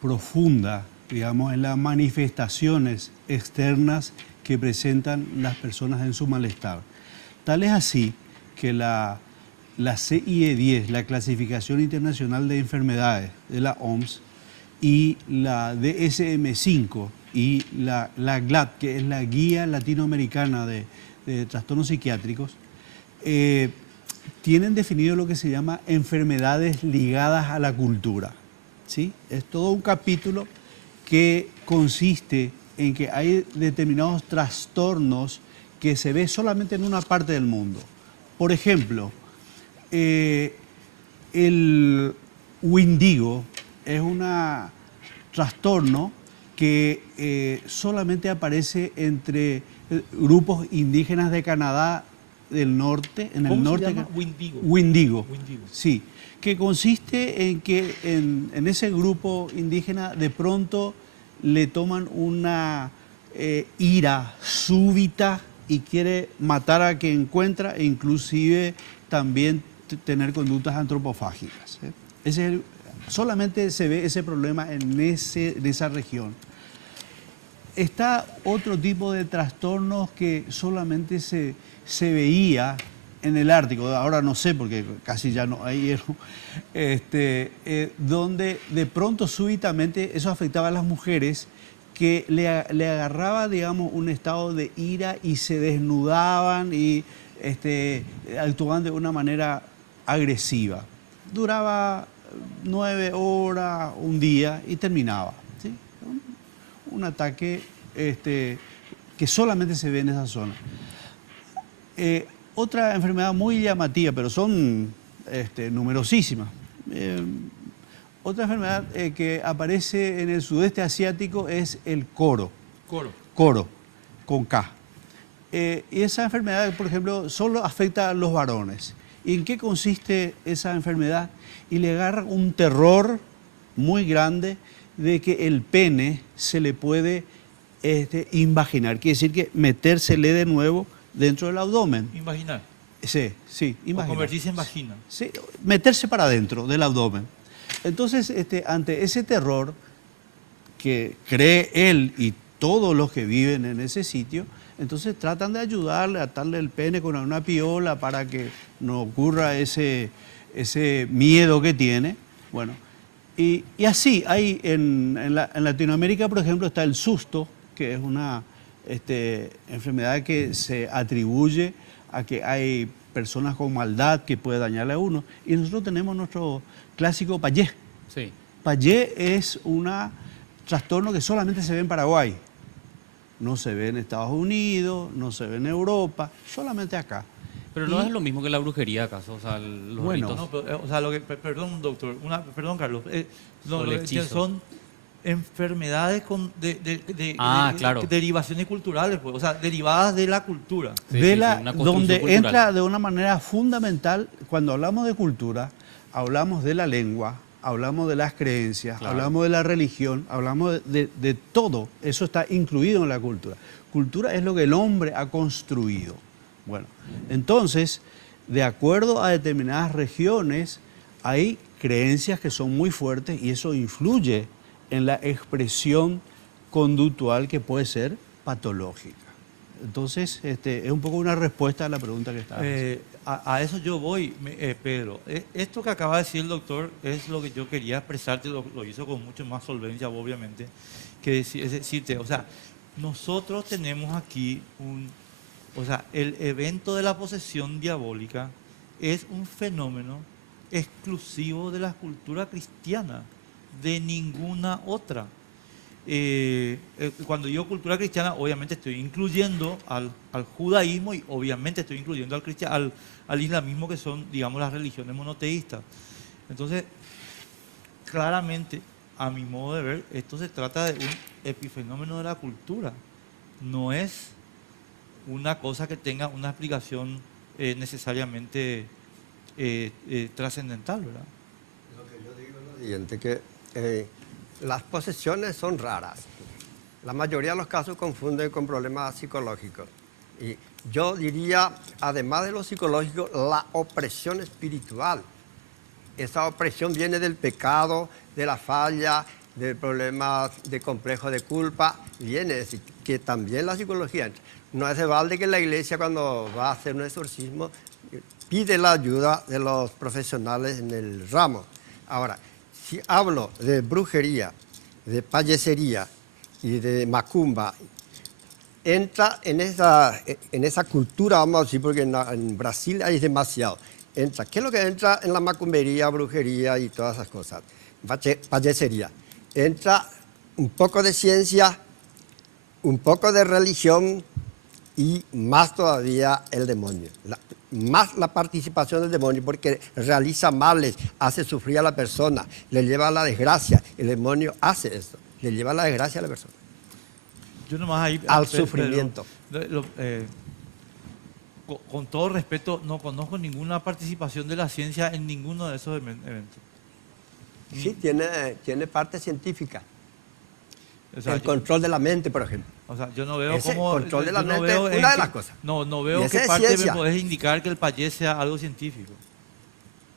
profunda, digamos, en las manifestaciones externas que presentan las personas en su malestar. Tal es así que la CIE-10, la Clasificación Internacional de Enfermedades de la OMS, y la DSM-5 y la GLAD, que es la Guía Latinoamericana de Trastornos Psiquiátricos, tienen definido lo que se llama enfermedades ligadas a la cultura, ¿sí? Es todo un capítulo que consiste en que hay determinados trastornos que se ve solamente en una parte del mundo. Por ejemplo, el Windigo es un trastorno que solamente aparece entre grupos indígenas de Canadá del norte, en el norte. ¿Cómo se llama? Windigo. Windigo. Windigo. Sí, que consiste en que en ese grupo indígena de pronto le toman una ira súbita y quiere matar a quien encuentra e inclusive también tener conductas antropofágicas. Solamente se ve ese problema en esa región. Está otro tipo de trastornos que solamente se veía en el Ártico, ahora no sé porque casi ya no hay hielo, donde de pronto súbitamente eso afectaba a las mujeres que le agarraba, digamos, un estado de ira y se desnudaban y actuaban de una manera agresiva. Duraba 9 horas, un día y terminaba, ¿sí? Un ataque que solamente se ve en esa zona. Otra enfermedad muy llamativa, pero son numerosísimas, Otra enfermedad que aparece en el sudeste asiático es el coro. Coro. Coro, con K. Y esa enfermedad, por ejemplo, solo afecta a los varones. ¿Y en qué consiste esa enfermedad? Y le agarra un terror muy grande de que el pene se le puede invaginar. Quiere decir que metérsele de nuevo dentro del abdomen. Imaginar. Sí, sí, O imaginar. convertirse en vagina. Sí, meterse para adentro del abdomen. Entonces, ante ese terror que cree él y todos los que viven en ese sitio, entonces tratan de ayudarle a atarle el pene con una piola para que no ocurra ese miedo que tiene. Bueno, y así hay en Latinoamérica, por ejemplo, está el susto, que es una enfermedad que se atribuye a que hay personas con maldad que puede dañarle a uno. Y nosotros tenemos nuestro clásico Payé. Sí. Payé es un trastorno que solamente se ve en Paraguay. No se ve en Estados Unidos, no se ve en Europa, solamente acá. Pero no es lo mismo que la brujería, ¿acaso? O sea, los Bueno. ritos. No, pero, o sea, perdón, doctor, perdón, Carlos. O el hechizo. Son enfermedades Claro. derivaciones culturales, pues, o sea, derivadas de la cultura. Sí, una construcción donde cultural. entra de una manera fundamental, cuando hablamos de cultura, hablamos de la lengua, hablamos de las creencias, Claro. hablamos de la religión, hablamos de todo. Eso está incluido en la cultura. Cultura es lo que el hombre ha construido. Bueno, entonces, de acuerdo a determinadas regiones, hay creencias que son muy fuertes y eso influye en la expresión conductual que puede ser patológica. Entonces, es un poco una respuesta a la pregunta que estaba haciendo. A eso yo voy, Pedro. Esto que acaba de decir el doctor es lo que yo quería expresarte, lo hizo con mucho más solvencia, obviamente, que es decirte, o sea, nosotros tenemos aquí el evento de la posesión diabólica es un fenómeno exclusivo de la cultura cristiana, de ninguna otra. Cuando digo cultura cristiana, obviamente estoy incluyendo al judaísmo y obviamente estoy incluyendo al islamismo, que son, digamos, las religiones monoteístas. Entonces, claramente, a mi modo de ver, esto se trata de un epifenómeno de la cultura. No es una cosa que tenga una explicación necesariamente trascendental, ¿verdad? Lo que yo digo es lo siguiente, que las posesiones son raras. La mayoría de los casos confunden con problemas psicológicos. Y yo diría, además de lo psicológico, la opresión espiritual. Esa opresión viene del pecado, de la falla, del problema de complejo de culpa. Viene, es decir, que también la psicología. No hace balde que la iglesia, cuando va a hacer un exorcismo, pide la ayuda de los profesionales en el ramo. Ahora, si hablo de brujería, de payesería y de macumba, entra en esa cultura, vamos a decir, porque en Brasil hay demasiado. ¿Qué es lo que entra en la macumbería, brujería y todas esas cosas? Payesería. Entra un poco de ciencia, un poco de religión y más todavía el demonio. Más la participación del demonio, porque realiza males, hace sufrir a la persona, le lleva a la desgracia. El demonio hace eso, le lleva a la desgracia a la persona. Yo nomás ahí, Al sufrimiento. Con todo respeto, no conozco ninguna participación de la ciencia en ninguno de esos eventos. Sí, tiene parte científica. O sea, el control de la mente, por ejemplo. O sea, yo no veo Ese cómo... control de la yo no mente veo es en una de qué- las cosas. No Y veo esa qué es parte ciencia. me podés indicar que el payé sea algo científico.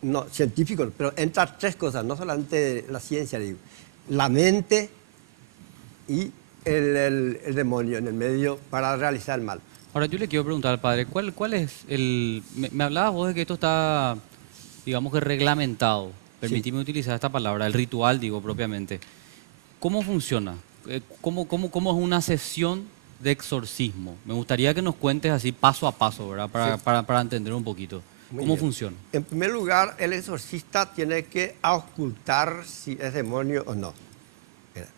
No, científico, pero entra tres cosas, no solamente la ciencia, digo. La mente y el demonio en el medio para realizar el mal. Ahora yo le quiero preguntar al padre, ¿cuál es el... Me hablabas vos de que esto está, digamos que reglamentado, permitime utilizar esta palabra, el ritual, digo, propiamente. ¿Cómo funciona? ¿Cómo es una sesión de exorcismo? Me gustaría que nos cuentes así paso a paso, ¿verdad? Para entender un poquito. Muy ¿Cómo bien. funciona? En primer lugar, el exorcista tiene que ocultar si es demonio o no.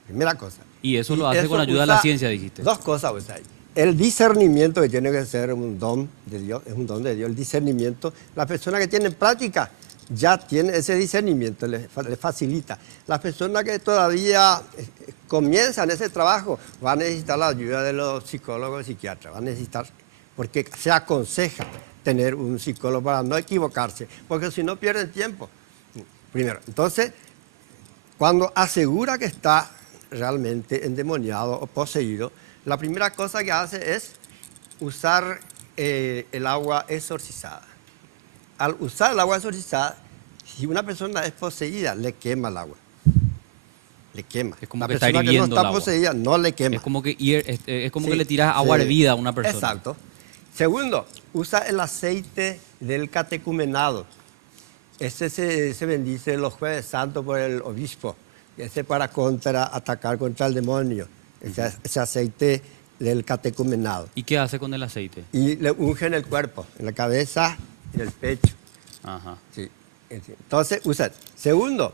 Primera cosa. Y eso Y lo hace eso con ayuda de la usa ciencia, dijiste. Dos cosas usa ahí. El discernimiento, que tiene que ser un don de Dios, es un don de Dios, el discernimiento. La persona que tiene práctica ya tiene ese discernimiento, le facilita. Las personas que todavía comienzan ese trabajo van a necesitar la ayuda de los psicólogos y psiquiatras, van a necesitar, porque se aconseja tener un psicólogo para no equivocarse, porque si no pierden tiempo. Primero, entonces, cuando asegura que está realmente endemoniado o poseído, la primera cosa que hace es usar el agua exorcizada. Al usar el agua exorcizada, si una persona es poseída, le quema el agua. Le quema. Es como la que está persona que no hirviendo el está agua. poseída no le quema. Es como que, Sí, que le tiras agua sí, hervida a una persona. Exacto. Segundo, usa el aceite del catecumenado. Ese se bendice los Jueves Santos por el obispo. Ese para atacar contra el demonio. Ese aceite del catecumenado. ¿Y qué hace con el aceite? Y le unge en el cuerpo, en la cabeza, en el pecho. Ajá. Sí. Entonces, usa. Segundo,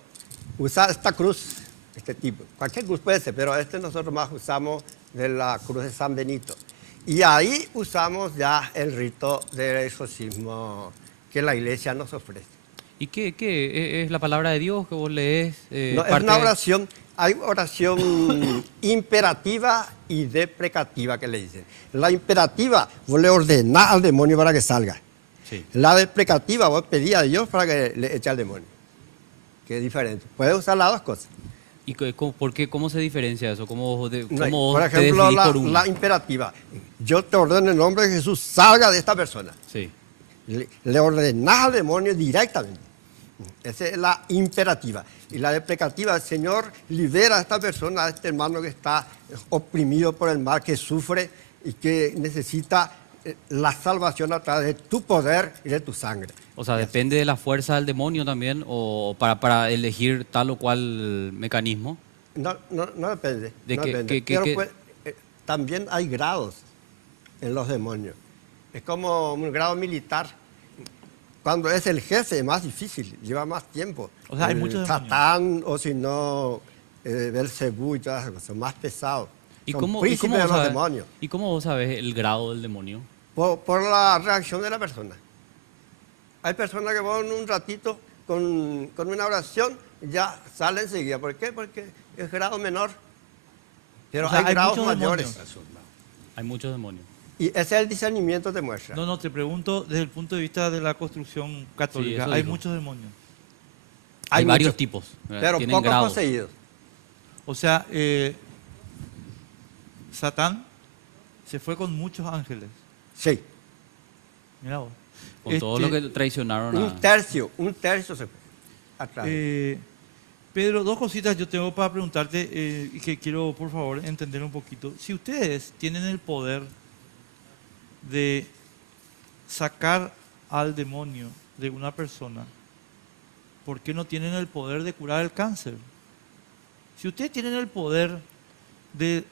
usa esta cruz, este tipo. Cualquier cruz puede ser, pero nosotros más usamos de la cruz de San Benito. Y ahí usamos ya el rito del exorcismo que la iglesia nos ofrece. ¿Y qué es la palabra de Dios que vos lees? No, es una oración, hay oración imperativa y deprecativa que le dicen. La imperativa, vos le ordenás al demonio para que salga. Sí. La deprecativa, vos pedís a Dios para que le eche al demonio. Que es diferente. Puedes usar las dos cosas. ¿Y cómo se diferencia eso? ¿Cómo vos No, vos por te ejemplo, decidís por uno? la imperativa. Yo te ordeno en el nombre de Jesús, salga de esta persona. Sí. Le ordenás al demonio directamente. Esa es la imperativa. Y la deprecativa, el Señor libera a esta persona, a este hermano que está oprimido por el mal, que sufre y que necesita la salvación a través de tu poder y de tu sangre. O sea, depende de la fuerza del demonio también, o para elegir tal o cual mecanismo. No depende. ¿De no qué- depende. qué- Pero también hay grados en los demonios. Es como un grado militar. Cuando es el jefe es más difícil, lleva más tiempo. O sea, hay muchos demonios. Satán o si no, Belcebú y todas esas cosas, más pesados. Son príncipes de los demonios. ¿Y cómo vos sabes el grado del demonio? Por la reacción de la persona. Hay personas que van un ratito con una oración ya sale enseguida. ¿Por qué? Porque es grado menor. Pero O sea, hay hay grados muchos mayores. Hay muchos demonios. Y ese es el discernimiento que te muestra. No, te pregunto desde el punto de vista de la construcción católica. eso Hay digo. muchos demonios. Hay varios muchos, tipos. ¿verdad? pero Tienen pocos grados. poseídos. O sea, Satán se fue con muchos ángeles. Sí. Mira vos. Con todo lo que traicionaron a... Un tercio se fue atrás. Pedro, dos cositas yo tengo para preguntarte y que quiero, por favor, entender un poquito. Si ustedes tienen el poder de sacar al demonio de una persona, ¿por qué no tienen el poder de curar el cáncer? Si ustedes tienen el poder de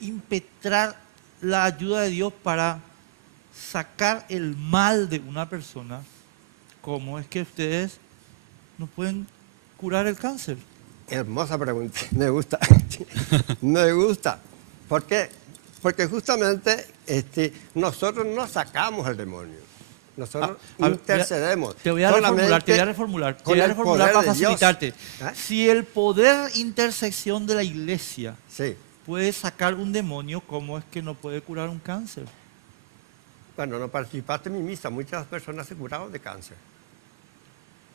impetrar la ayuda de Dios para sacar el mal de una persona, ¿cómo es que ustedes no pueden curar el cáncer? Hermosa pregunta, me gusta. Me gusta. ¿Por qué? Porque justamente nosotros no sacamos al demonio. Nosotros intercedemos. Te voy a reformular con el poder para de Dios. facilitarte. ¿Eh? Si el poder intersección de la iglesia Sí. puede sacar un demonio, ¿cómo es que no puede curar un cáncer? Cuando no participaste en mi misa, muchas personas se curaron de cáncer.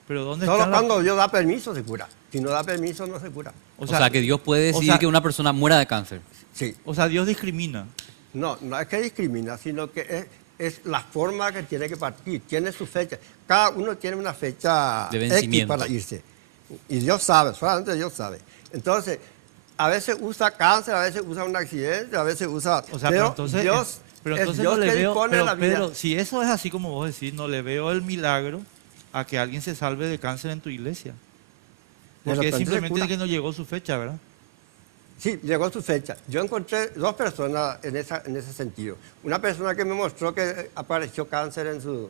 Pero ¿dónde Solo está la- cuando Dios da permiso se cura. Si no da permiso, no se cura. O sea, que Dios puede decidir sea- que una persona muera de cáncer. Sí. O sea, Dios discrimina. No es que discrimina, sino que es la forma que tiene que partir. Tiene su fecha. Cada uno tiene una fecha De X vencimiento. para irse. Y Dios sabe, solamente Dios sabe. Entonces, a veces usa cáncer, a veces usa un accidente, a veces usa... O sea, pero entonces, Dios, pero es entonces Dios no le que veo, dispone pero, la vida. Pedro, si eso es así como vos decís, no le veo el milagro a que alguien se salve de cáncer en tu iglesia. De Porque repente se simplemente cura. que no llegó su fecha, ¿verdad? Sí, llegó su fecha. Yo encontré dos personas en ese sentido. Una persona que me mostró que apareció cáncer en su...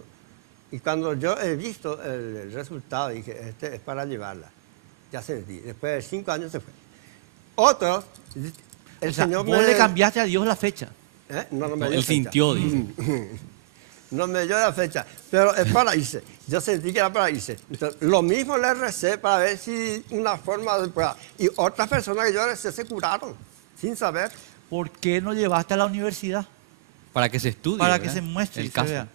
Y cuando yo he visto el resultado, dije, este es para llevarla. Ya sentí. Después de 5 años se fue. Otro, el O sea, Señor vos me... le cambiaste a Dios la fecha. No me No, dio él fecha. sintió, dice. no me dio la fecha, pero es para irse. Yo sentí que era para irse. Entonces, lo mismo le recé para ver si una forma de pueda. Y otras personas que yo recé se curaron, sin saber. ¿Por qué no llevaste a la universidad? Para que se estudie. Para que ¿verdad? se muestre y el se caso. vea.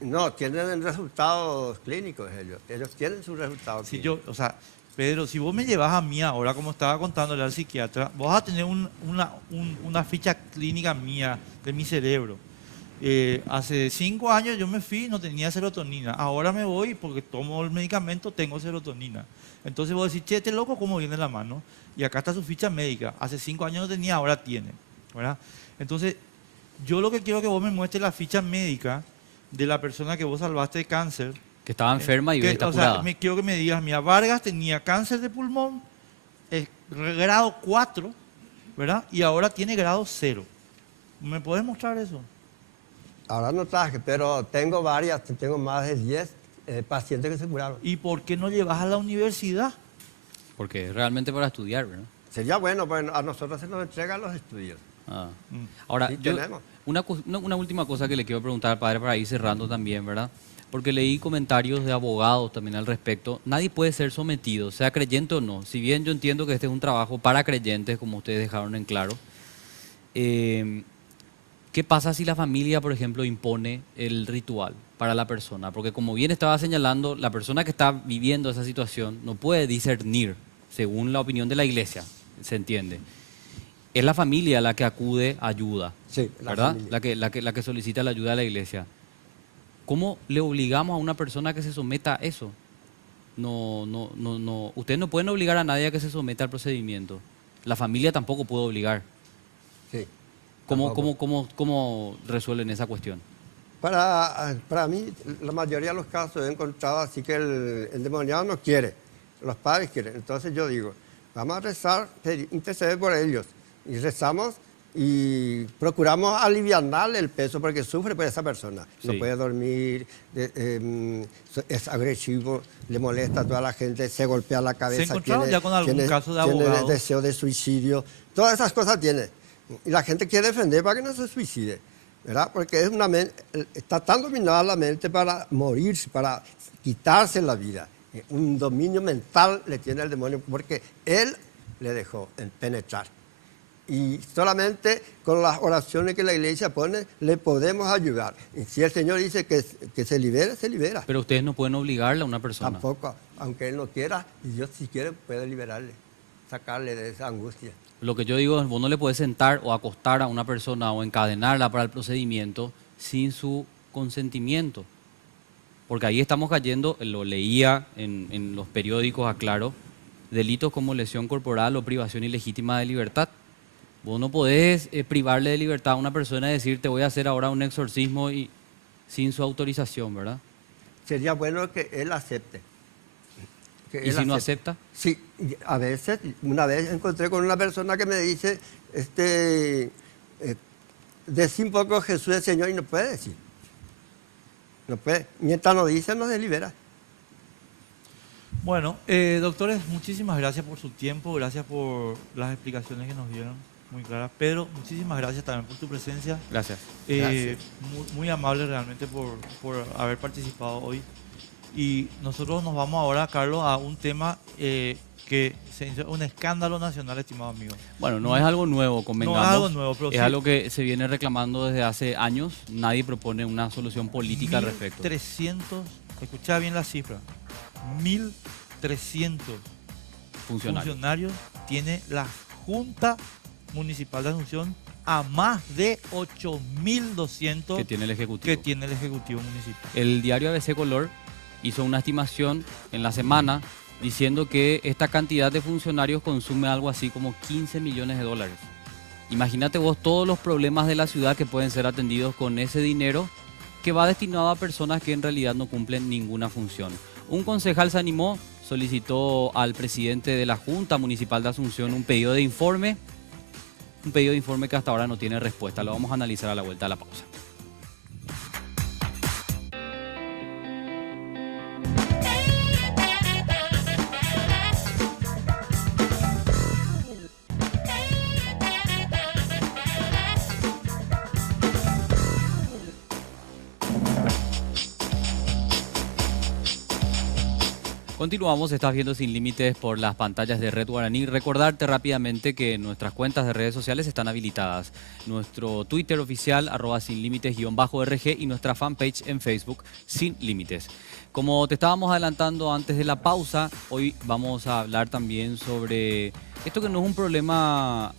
No, tienen resultados clínicos ellos. Ellos tienen sus resultados Si clínicos. yo, o sea, Pedro, si vos me llevas a mí ahora, como estaba contándole al psiquiatra, vos vas a tener una ficha clínica mía de mi cerebro. Hace 5 años yo me fui y no tenía serotonina. Ahora me voy porque tomo el medicamento, tengo serotonina. Entonces vos decís, che, este loco, ¿cómo viene la mano? Y acá está su ficha médica. Hace 5 años no tenía, ahora tiene. ¿Verdad? Entonces, yo lo que quiero que vos me muestres la ficha médica de la persona que vos salvaste de cáncer. Que estaba enferma y hoy está O sea, curada. quiero que me digas, mira, Vargas tenía cáncer de pulmón, grado 4, ¿verdad? Y ahora tiene grado 0. ¿Me puedes mostrar eso? Ahora no traje, pero tengo varias, tengo más de 10 pacientes que se curaron. ¿Y por qué no llevas a la universidad? Porque es realmente para estudiar, ¿verdad? Sería bueno, pues a nosotros se nos entregan los estudios. Ah. Mm. Ahora, Sí, yo, tenemos. una última cosa que le quiero preguntar al padre para ir cerrando también, ¿verdad? Porque leí comentarios de abogados también al respecto. Nadie puede ser sometido, sea creyente o no. Si bien yo entiendo que este es un trabajo para creyentes, como ustedes dejaron en claro, ¿qué pasa si la familia, por ejemplo, impone el ritual para la persona? Porque como bien estaba señalando, la persona que está viviendo esa situación no puede discernir, según la opinión de la iglesia, se entiende. Es la familia la que acude a ayuda, Sí, la ¿verdad? familia. La que solicita la ayuda de la iglesia. ¿Cómo le obligamos a una persona que se someta a eso? No. Ustedes no pueden obligar a nadie a que se someta al procedimiento. La familia tampoco puede obligar. Sí. ¿Cómo, Tampoco. cómo resuelven esa cuestión? Para mí, la mayoría de los casos he encontrado así que el endemoniado no quiere, los padres quieren. Entonces yo digo, vamos a rezar, interceder por ellos. Y rezamos y procuramos aliviarle el peso porque sufre por esa persona. Sí. No puede dormir, es agresivo, le molesta a toda la gente, se golpea la cabeza. encontraron ya con algún caso de tiene abogado? deseo de suicidio, todas esas cosas tiene. Y la gente quiere defender para que no se suicide, ¿verdad? Porque es está tan dominada la mente para morirse, para quitarse la vida. Un dominio mental le tiene el demonio porque él le dejó penetrar. Y solamente con las oraciones que la iglesia pone le podemos ayudar. Y si el Señor dice que se libere, se libera. Pero ustedes no pueden obligarle a una persona. Tampoco, aunque él no quiera, y Dios si quiere puede liberarle, sacarle de esa angustia. Lo que yo digo es, vos no le podés sentar o acostar a una persona o encadenarla para el procedimiento sin su consentimiento. Porque ahí estamos cayendo, lo leía en los periódicos, aclaro, delitos como lesión corporal o privación ilegítima de libertad. Vos no podés privarle de libertad a una persona y decir, te voy a hacer ahora un exorcismo y sin su autorización, ¿verdad? Sería bueno que él acepte. ¿Y si no acepta? Sí, y a veces, una vez encontré con una persona que me dice, decí un poco Jesús el Señor y no puede decir. No puede. Mientras no dice, no se libera. Bueno, doctores, muchísimas gracias por su tiempo, gracias por las explicaciones que nos dieron, muy claras. Pedro, muchísimas gracias también por tu presencia. Gracias. Gracias. Muy amable realmente por haber participado hoy. Y nosotros nos vamos ahora, Carlos, a un tema que se hizo un escándalo nacional, estimado amigo. Bueno, no es algo nuevo, convengamos. No es algo nuevo, pero es sí. algo que se viene reclamando desde hace años. Nadie propone una solución política al respecto. 1.300, escucha bien la cifra, 1.300 funcionarios tiene la Junta Municipal de Asunción a más de 8.200 que tiene el Ejecutivo. que tiene el Ejecutivo Municipal. El diario ABC Color hizo una estimación en la semana diciendo que esta cantidad de funcionarios consume algo así como 15 millones de dólares. Imagínate vos todos los problemas de la ciudad que pueden ser atendidos con ese dinero que va destinado a personas que en realidad no cumplen ninguna función. Un concejal se animó, solicitó al presidente de la Junta Municipal de Asunción un pedido de informe que hasta ahora no tiene respuesta. Lo vamos a analizar a la vuelta de la pausa. Continuamos, estás viendo Sin Límites por las pantallas de Red Guaraní. Recordarte rápidamente que nuestras cuentas de redes sociales están habilitadas. Nuestro Twitter oficial, @sinlímites_RG, y nuestra fanpage en Facebook, Sin Límites. Como te estábamos adelantando antes de la pausa, hoy vamos a hablar también sobre esto que no es un problema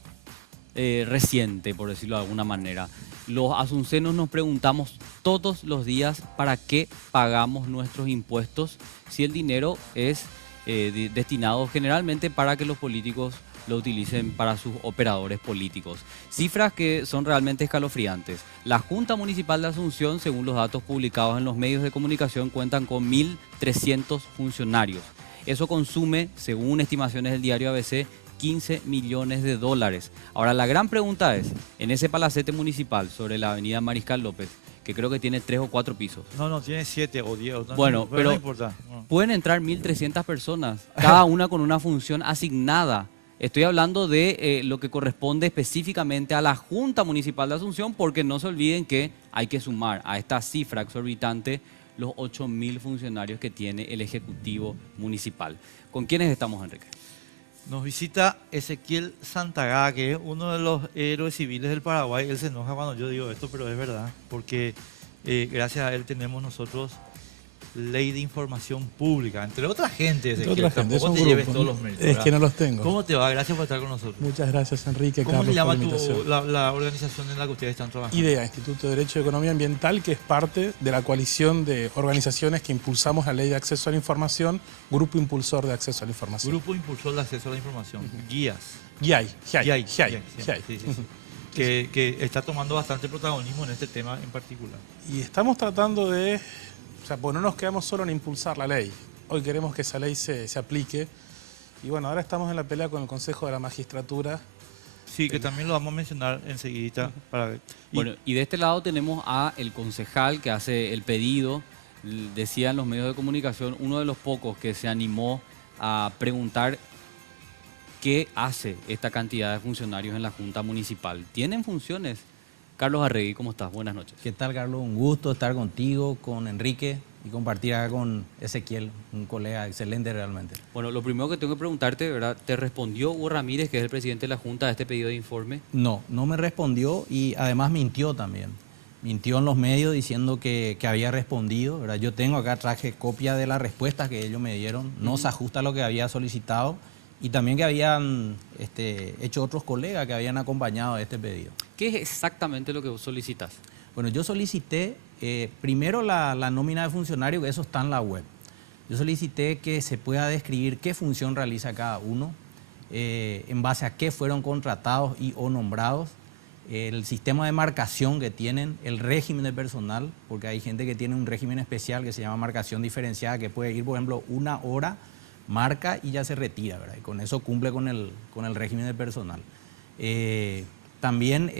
reciente, por decirlo de alguna manera. Los asuncenos nos preguntamos todos los días para qué pagamos nuestros impuestos si el dinero es destinado generalmente para que los políticos lo utilicen para sus operadores políticos. Cifras que son realmente escalofriantes. La Junta Municipal de Asunción, según los datos publicados en los medios de comunicación, cuentan con 1.300 funcionarios. Eso consume, según estimaciones del diario ABC, 15 millones de dólares. Ahora, la gran pregunta es, en ese palacete municipal sobre la avenida Mariscal López, que creo que tiene 3 o 4 pisos. No, tiene 7 o 10. Bueno, pero no importa. No. Pueden entrar 1.300 personas, cada una con una función asignada. Estoy hablando de lo que corresponde específicamente a la Junta Municipal de Asunción, porque no se olviden que hay que sumar a esta cifra exorbitante los 8.000 funcionarios que tiene el Ejecutivo Municipal. ¿Con quiénes estamos, Enrique? Nos visita Ezequiel Santagá, que es uno de los héroes civiles del Paraguay. Él se enoja cuando yo digo esto, pero es verdad, porque gracias a él tenemos nosotros ley de información pública, entre otra gente, Ezequiel. Tampoco te lleves todos los méritos. Es que no los tengo. ¿Cómo te va? Gracias por estar con nosotros. Muchas gracias, Enrique. ¿Cómo Carlos, se llama por la invitación. la organización en la que ustedes están trabajando? IDEA, Instituto de Derecho y Economía Ambiental, que es parte de la coalición de organizaciones que impulsamos la Ley de Acceso a la Información, Grupo Impulsor de Acceso a la Información. Grupo Impulsor de Acceso a la Información, guías. GIAI. Sí. Que está tomando bastante protagonismo en este tema en particular. Y estamos tratando de, pues no nos quedamos solo en impulsar la ley. Hoy queremos que esa ley se aplique. Y bueno, ahora estamos en la pelea con el Consejo de la Magistratura. Sí, que también lo vamos a mencionar enseguida para ver. Bueno, y de este lado tenemos a el concejal que hace el pedido. Decían los medios de comunicación, uno de los pocos que se animó a preguntar qué hace esta cantidad de funcionarios en la Junta Municipal. ¿Tienen funciones? Carlos Arregui, ¿cómo estás? Buenas noches. ¿Qué tal, Carlos? Un gusto estar contigo, con Enrique y compartir acá con Ezequiel, un colega excelente realmente. Bueno, lo primero que tengo que preguntarte, ¿verdad? ¿Te respondió Hugo Ramírez, que es el presidente de la Junta, a este pedido de informe? No me respondió y además mintió también. Mintió en los medios diciendo que había respondido, ¿verdad? Yo tengo acá, traje copia de las respuestas que ellos me dieron. No se ajusta a lo que había solicitado y también que habían hecho otros colegas que habían acompañado a este pedido. ¿Qué es exactamente lo que vos solicitas? Bueno, yo solicité primero la nómina de funcionario, que eso está en la web. Yo solicité que se pueda describir qué función realiza cada uno, en base a qué fueron contratados y o nombrados, el sistema de marcación que tienen, el régimen de personal, porque hay gente que tiene un régimen especial que se llama marcación diferenciada, que puede ir, por ejemplo, 1 hora, marca y ya se retira, ¿verdad? Y con eso cumple con el régimen de personal. También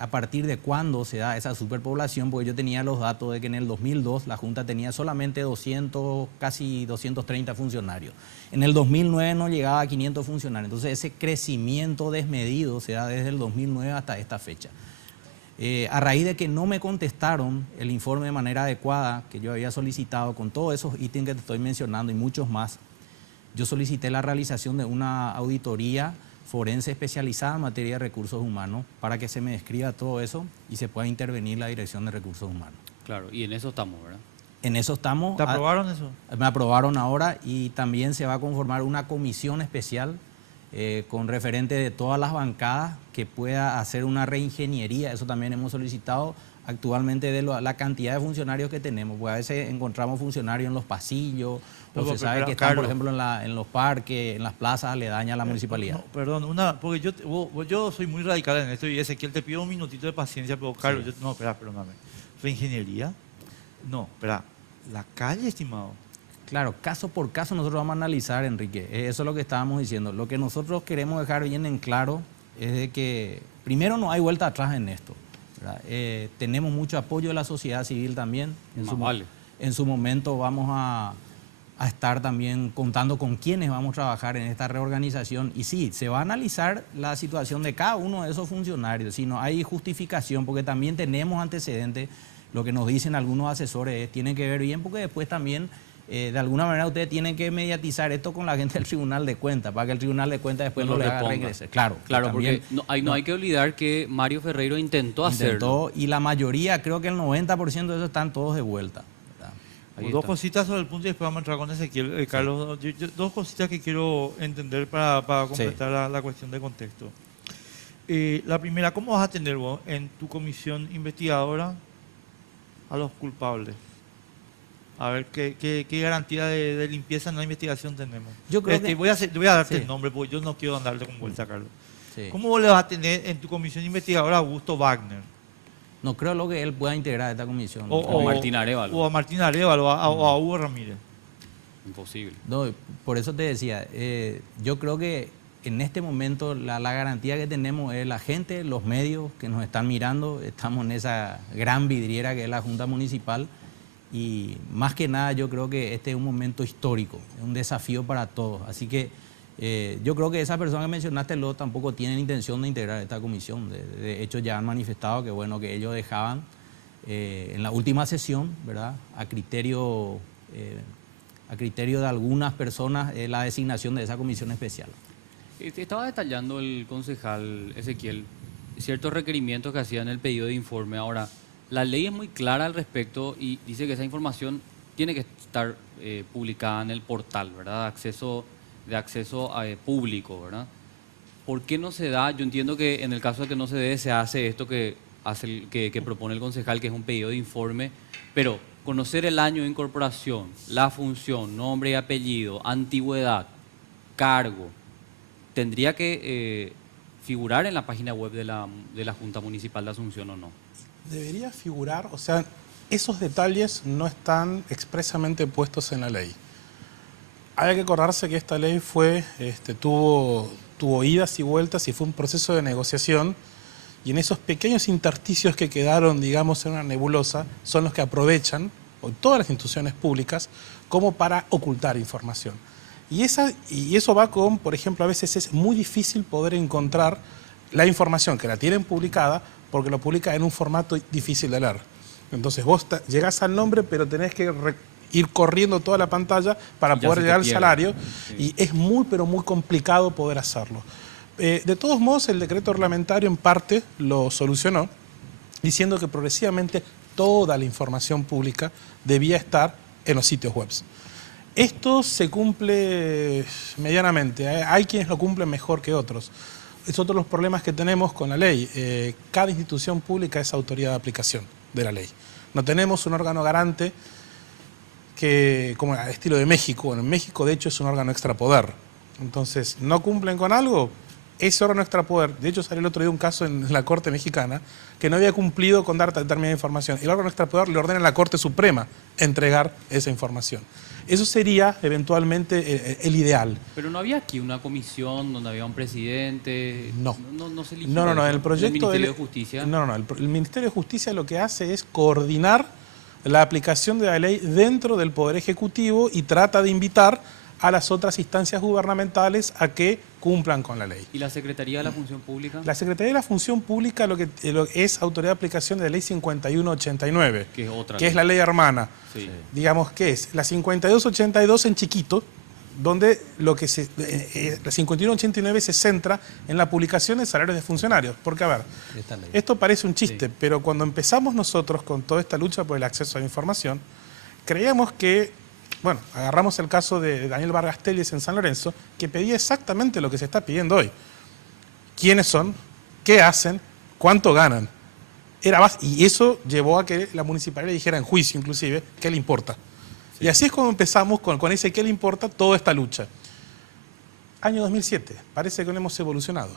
a partir de cuándo se da esa superpoblación, porque yo tenía los datos de que en el 2002 la Junta tenía solamente 200, casi 230 funcionarios. En el 2009 no llegaba a 500 funcionarios. Entonces ese crecimiento desmedido se da desde el 2009 hasta esta fecha. A raíz de que no me contestaron el informe de manera adecuada que yo había solicitado con todos esos ítems que te estoy mencionando y muchos más, yo solicité la realización de una auditoría forense especializada en materia de recursos humanos para que se me describa todo eso y se pueda intervenir la Dirección de Recursos Humanos. Claro, y en eso estamos, ¿verdad? En eso estamos. ¿Te aprobaron eso? Me aprobaron ahora y también se va a conformar una comisión especial con referente de todas las bancadas que pueda hacer una reingeniería. Eso también hemos solicitado actualmente de la cantidad de funcionarios que tenemos, porque a veces encontramos funcionarios en los pasillos, o se sabe que están, Carlos, por ejemplo, en los parques, en las plazas aledañas a la municipalidad. No, perdón, porque yo soy muy radical en esto y Ezequiel, te pido un minutito de paciencia, pero Carlos, Sí. no, espera, perdóname. ¿Reingeniería? No, espera, la calle, estimado. Claro, caso por caso nosotros vamos a analizar, Enrique. Eso es lo que estábamos diciendo. Lo que nosotros queremos dejar bien en claro es de que primero no hay vuelta atrás en esto, ¿verdad? Tenemos mucho apoyo de la sociedad civil también. En su momento vamos a estar también contando con quienes vamos a trabajar en esta reorganización. Y sí, se va a analizar la situación de cada uno de esos funcionarios. Si no hay justificación, porque también tenemos antecedentes, lo que nos dicen algunos asesores es, tiene que ver bien, porque después también de alguna manera ustedes tienen que mediatizar esto con la gente del Tribunal de Cuentas, para que el Tribunal de Cuentas después no le haga regresar. Claro, Claro, también, porque no hay que olvidar que Mario Ferreiro intentó hacerlo. y la mayoría, creo que el 90% de esos están todos de vuelta. Ahí Dos está. cositas sobre el punto y después vamos a entrar con Ezequiel. Carlos, dos cositas que quiero entender para completar la cuestión de contexto. La primera, ¿cómo vas a tener vos en tu comisión investigadora a los culpables? A ver, ¿qué garantía de limpieza en la investigación tenemos? Yo creo que... voy a darte Sí. el nombre porque yo no quiero andarte con vuelta, Carlos. Sí. ¿Cómo vos le vas a tener en tu comisión investigadora a Augusto Wagner? No creo lo que él pueda integrar esta comisión. O Martín Arévalo. O a Martín Arévalo, o a Hugo Ramírez. Imposible. No, por eso te decía, yo creo que en este momento la garantía que tenemos es la gente, los medios que nos están mirando, estamos en esa gran vidriera que es la Junta Municipal y más que nada yo creo que este es un momento histórico, es un desafío para todos. Así que yo creo que esas personas que mencionaste luego tampoco tienen intención de integrar esta comisión. De hecho ya han manifestado que bueno que ellos dejaban en la última sesión, ¿verdad? A criterio de algunas personas la designación de esa comisión especial. Estaba detallando el concejal Ezequiel ciertos requerimientos que hacían el pedido de informe. Ahora, la ley es muy clara al respecto y dice que esa información tiene que estar publicada en el portal, ¿verdad? De acceso público, ¿verdad? ¿Por qué no se da? Yo entiendo que en el caso de que no se dé, se hace esto que propone el concejal, que es un pedido de informe, pero conocer el año de incorporación, la función, nombre y apellido, antigüedad, cargo, tendría que figurar en la página web de la Junta Municipal de Asunción, ¿o no? Debería figurar, o sea, esos detalles no están expresamente puestos en la ley. Hay que acordarse que esta ley tuvo idas y vueltas y fue un proceso de negociación, y en esos pequeños intersticios que quedaron, digamos, en una nebulosa, son los que aprovechan hoy todas las instituciones públicas como para ocultar información. Y eso va con, por ejemplo, a veces es muy difícil poder encontrar la información que la tienen publicada porque lo publica en un formato difícil de leer. Entonces vos llegás al nombre, pero tenés que ir corriendo toda la pantalla para poder llegar al salario, y es muy, pero muy complicado poder hacerlo. De todos modos, el decreto reglamentario en parte lo solucionó, diciendo que progresivamente toda la información pública debía estar en los sitios web. Esto se cumple medianamente, hay quienes lo cumplen mejor que otros. Es otro de los problemas que tenemos con la ley. Cada institución pública es autoridad de aplicación de la ley. No tenemos un órgano garante que, como al estilo de México. En México, de hecho, es un órgano extrapoder. Entonces, no cumplen con algo, ese órgano extrapoder. De hecho, salió el otro día un caso en la Corte Mexicana que no había cumplido con dar determinada información. El órgano extrapoder le ordena a la Corte Suprema entregar esa información. Eso sería eventualmente el ideal. Pero no había aquí una comisión donde había un presidente. No. No se eligió. No, el proyecto del Ministerio de Justicia. No, el Ministerio de Justicia lo que hace es coordinar la aplicación de la ley dentro del Poder Ejecutivo y trata de invitar a las otras instancias gubernamentales a que cumplan con la ley. ¿Y la Secretaría de la Función Pública? La Secretaría de la Función Pública lo es autoridad de aplicación de la ley 5189, que es otra que es la ley hermana. Sí. Digamos que es la 5282 en chiquito, donde la 5189 se centra en la publicación de salarios de funcionarios. Porque, a ver, esto parece un chiste, pero cuando empezamos nosotros con toda esta lucha por el acceso a la información, creíamos que, bueno, agarramos el caso de Daniel Vargas Telles en San Lorenzo, que pedía exactamente lo que se está pidiendo hoy. ¿Quiénes son? ¿Qué hacen? ¿Cuánto ganan? Y eso llevó a que la municipalidad dijera en juicio, inclusive, ¿qué le importa? Sí. Y así es como empezamos con ese ¿qué le importa? Toda esta lucha. Año 2007, parece que no hemos evolucionado.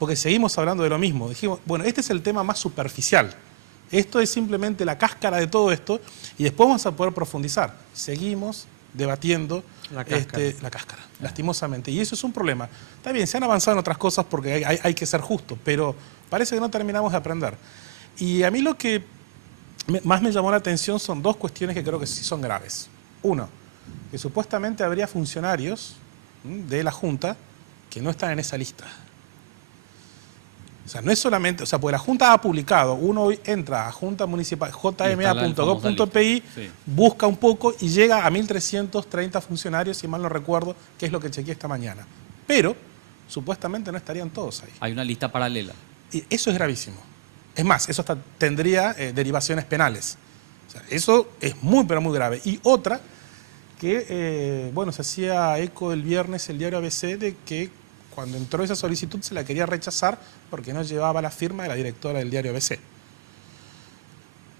Porque seguimos hablando de lo mismo. Dijimos, bueno, este es el tema más superficial. Esto es simplemente la cáscara de todo esto y después vamos a poder profundizar. Seguimos debatiendo la cáscara, lastimosamente. Y eso es un problema. Está bien, se han avanzado en otras cosas porque hay que ser justos, pero parece que no terminamos de aprender. Y a mí lo que más me llamó la atención son dos cuestiones que creo que sí son graves. Uno, que supuestamente habría funcionarios de la Junta que no están en esa lista. O sea, no es solamente, o sea, porque la Junta ha publicado, uno hoy entra a Junta Municipal, jma.gov.pi, sí. busca un poco y llega a 1.330 funcionarios, si mal no recuerdo, que es lo que chequeé esta mañana. Pero, supuestamente no estarían todos ahí. Hay una lista paralela. Y eso es gravísimo. Es más, eso hasta tendría derivaciones penales. O sea, eso es muy, pero muy grave. Y otra, que, bueno, se hacía eco el viernes el diario ABC de que cuando entró esa solicitud se la quería rechazar porque no llevaba la firma de la directora del diario ABC.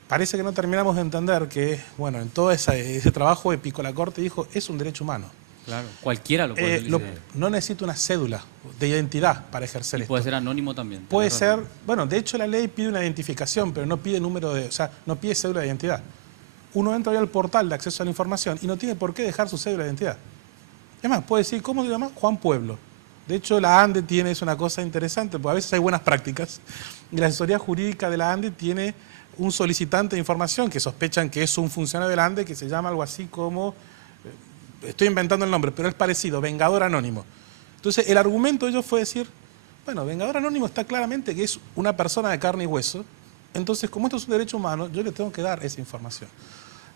Parece que no terminamos de entender que, bueno, en todo ese trabajo épico la Corte dijo, es un derecho humano. Claro. Cualquiera lo puede solicitar. No necesita una cédula de identidad para ejercer Y esto. puede ser anónimo también. Puede tenés ser, razón. bueno, de hecho la ley pide una identificación, pero no pide número de, o sea, no pide cédula de identidad. Uno entra hoy al portal de acceso a la información y no tiene por qué dejar su cédula de identidad. Es más, puede decir, ¿cómo se llama? Juan Pueblo. De hecho, la ANDE tiene, es una cosa interesante, porque a veces hay buenas prácticas. Y la asesoría jurídica de la ANDE tiene un solicitante de información que sospechan que es un funcionario de la ANDE que se llama algo así como, estoy inventando el nombre, pero es parecido, Vengador Anónimo. Entonces, el argumento de ellos fue decir, bueno, Vengador Anónimo está claramente que es una persona de carne y hueso, entonces, como esto es un derecho humano, yo le tengo que dar esa información.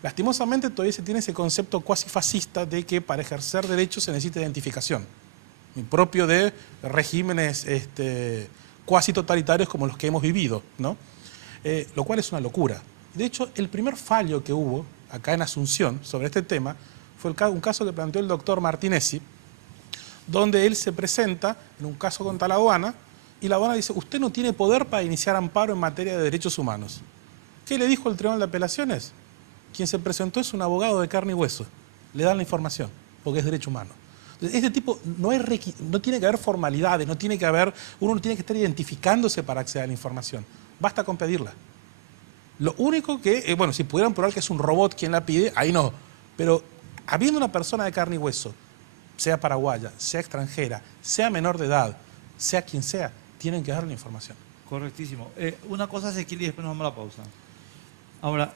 Lastimosamente, todavía se tiene ese concepto cuasi fascista de que para ejercer derechos se necesita identificación, propio de regímenes cuasi totalitarios como los que hemos vivido, ¿no? Lo cual es una locura. De hecho, el primer fallo que hubo acá en Asunción sobre este tema fue un caso que planteó el doctor Martinezzi, donde él se presenta en un caso contra la aduana y la aduana dice, usted no tiene poder para iniciar amparo en materia de derechos humanos. ¿Qué le dijo el Tribunal de Apelaciones? Quien se presentó es un abogado de carne y hueso. Le dan la información, porque es derecho humano. Este tipo no tiene que haber formalidades, uno no tiene que estar identificándose para acceder a la información. Basta con pedirla. Lo único que, bueno, si pudieran probar que es un robot quien la pide, ahí no. Pero habiendo una persona de carne y hueso, sea paraguaya, sea extranjera, sea menor de edad, sea quien sea, tienen que darle la información. Correctísimo. Una cosa, Ezequiel, y después nos vamos a la pausa. Ahora,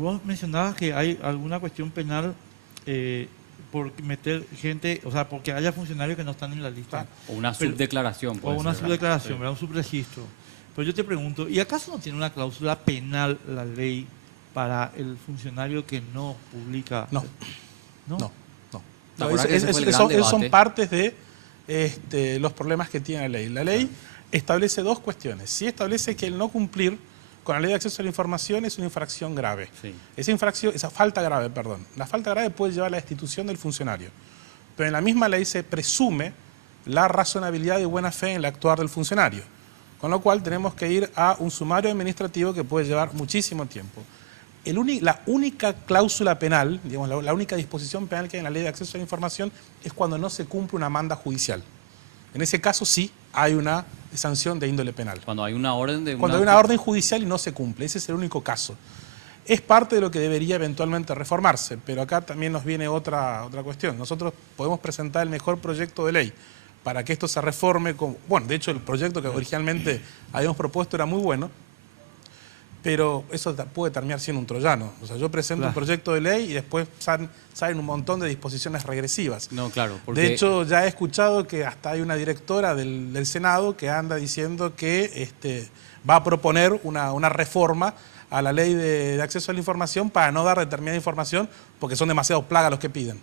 vos mencionabas que hay alguna cuestión penal por meter gente, o sea, porque haya funcionarios que no están en la lista. O una subdeclaración. O una ser, subdeclaración, sí. ¿verdad? Un subregistro. Pero yo te pregunto, ¿y acaso no tiene una cláusula penal la ley para el funcionario que no publica? No. ¿No? No. ¿Te acuerdas que ese fue el gran Esos debate? son partes de los problemas que tiene la ley. La ley establece dos cuestiones. Sí establece que el no cumplir con la ley de acceso a la información es una infracción grave. Sí. Esa falta grave, perdón. La falta grave puede llevar a la destitución del funcionario. Pero en la misma ley se presume la razonabilidad y buena fe en el actuar del funcionario. Con lo cual tenemos que ir a un sumario administrativo que puede llevar muchísimo tiempo. La única cláusula penal, digamos, la única disposición penal que hay en la ley de acceso a la información es cuando no se cumple una manda judicial. En ese caso sí hay una sanción de índole penal. Cuando hay una orden de Cuando hay una orden judicial y no se cumple, ese es el único caso. Es parte de lo que debería eventualmente reformarse, pero acá también nos viene otra cuestión. Nosotros podemos presentar el mejor proyecto de ley para que esto se reforme. Bueno, de hecho el proyecto que originalmente habíamos propuesto era muy bueno, pero eso puede terminar siendo un troyano. O sea, yo presento un proyecto de ley y después salen un montón de disposiciones regresivas. No, claro. Porque... De hecho, ya he escuchado que hasta hay una directora del Senado que anda diciendo que va a proponer una reforma a la ley de acceso a la información para no dar determinada información porque son demasiados plagas los que piden.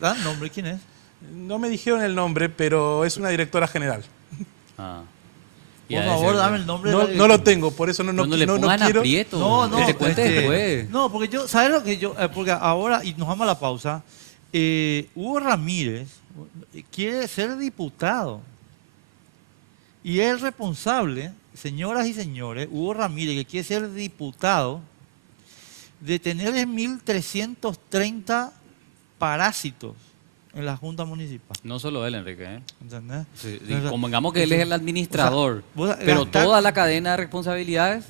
¿Da nombre? ¿Quién es? No me dijeron el nombre, pero es una directora general. Ah. Por favor, dame el nombre. No lo tengo, por eso no le pongan quiero. aprieto. No, Que te cuente después. No, porque yo, ¿sabes lo que yo? Porque ahora, y nos vamos a la pausa, Hugo Ramírez quiere ser diputado. Y es el responsable, señoras y señores, Hugo Ramírez, que quiere ser diputado, de tener 1.330 parásitos en la Junta Municipal. No solo él, Enrique. ¿Entendés? Sí, O sea, convengamos que él es el administrador, vos pero gastar- toda la cadena de responsabilidades,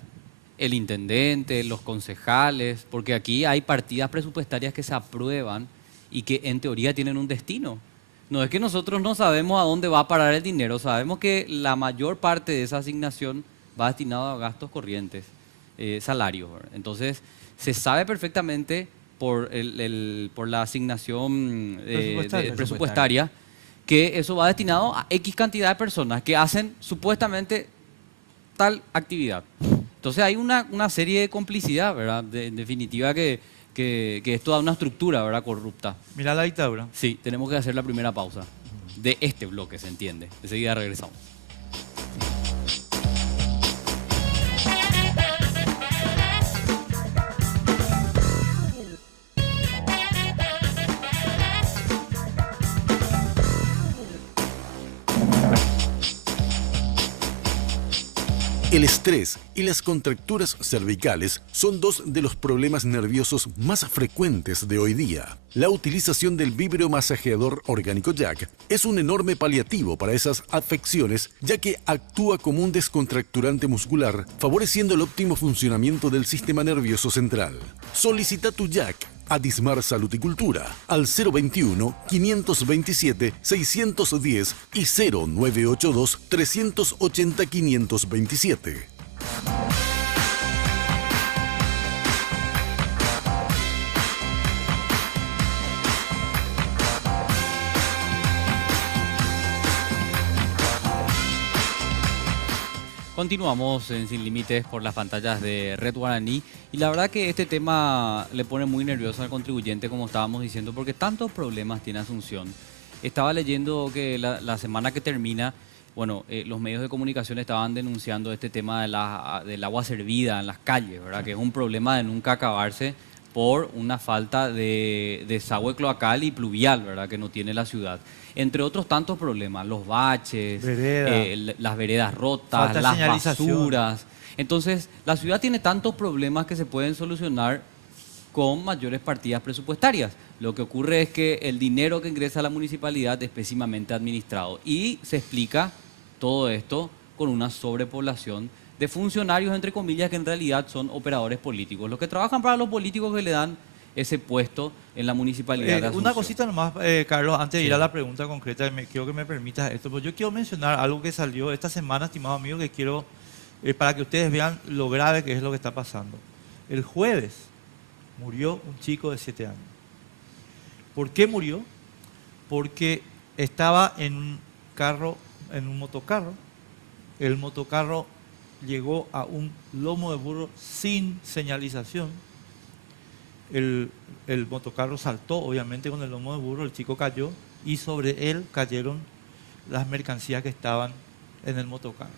el intendente, los concejales, porque aquí hay partidas presupuestarias que se aprueban y que en teoría tienen un destino. No es que nosotros no sabemos a dónde va a parar el dinero, sabemos que la mayor parte de esa asignación va destinada a gastos corrientes, salarios, ¿verdad? Entonces, se sabe perfectamente por la asignación presupuestaria que eso va destinado a X cantidad de personas que hacen supuestamente tal actividad. Entonces hay una serie de complicidad, ¿verdad? En definitiva que esto da una estructura, ¿verdad? Corrupta. Mira la dictadura. Sí, tenemos que hacer la primera pausa de este bloque, se entiende. Enseguida regresamos. El estrés y las contracturas cervicales son dos de los problemas nerviosos más frecuentes de hoy día. La utilización del vibromasajeador orgánico Jack es un enorme paliativo para esas afecciones, ya que actúa como un descontracturante muscular, favoreciendo el óptimo funcionamiento del sistema nervioso central. Solicita tu Jack a Dismar Salud y Cultura al 021-527-610 y 0982-380-527. Continuamos en Sin Límites por las pantallas de Red Guaraní y la verdad que este tema le pone muy nervioso al contribuyente, como estábamos diciendo, porque tantos problemas tiene Asunción. Estaba leyendo que la semana que termina, bueno, los medios de comunicación estaban denunciando este tema del agua servida en las calles, ¿verdad? Que es un problema de nunca acabarse por una falta de desagüe cloacal y pluvial, ¿verdad? Que no tiene la ciudad. Entre otros tantos problemas, los baches, las veredas rotas, Falta las señalización. basuras. Entonces, la ciudad tiene tantos problemas que se pueden solucionar con mayores partidas presupuestarias. Lo que ocurre es que el dinero que ingresa a la municipalidad es pésimamente administrado y se explica todo esto con una sobrepoblación de funcionarios, entre comillas, que en realidad son operadores políticos. Los que trabajan para los políticos que le dan ese puesto en la municipalidad de Asunción. Una cosita nomás, Carlos, antes de ir a la pregunta concreta, quiero que me permitas esto, porque yo quiero mencionar algo que salió esta semana, estimado amigo, que quiero, para que ustedes vean lo grave que es lo que está pasando. El jueves murió un chico de 7 años. ¿Por qué murió? Porque estaba en un carro, en un motocarro. El motocarro llegó a un lomo de burro sin señalización. El motocarro saltó, obviamente, con el lomo de burro, el chico cayó y sobre él cayeron las mercancías que estaban en el motocarro.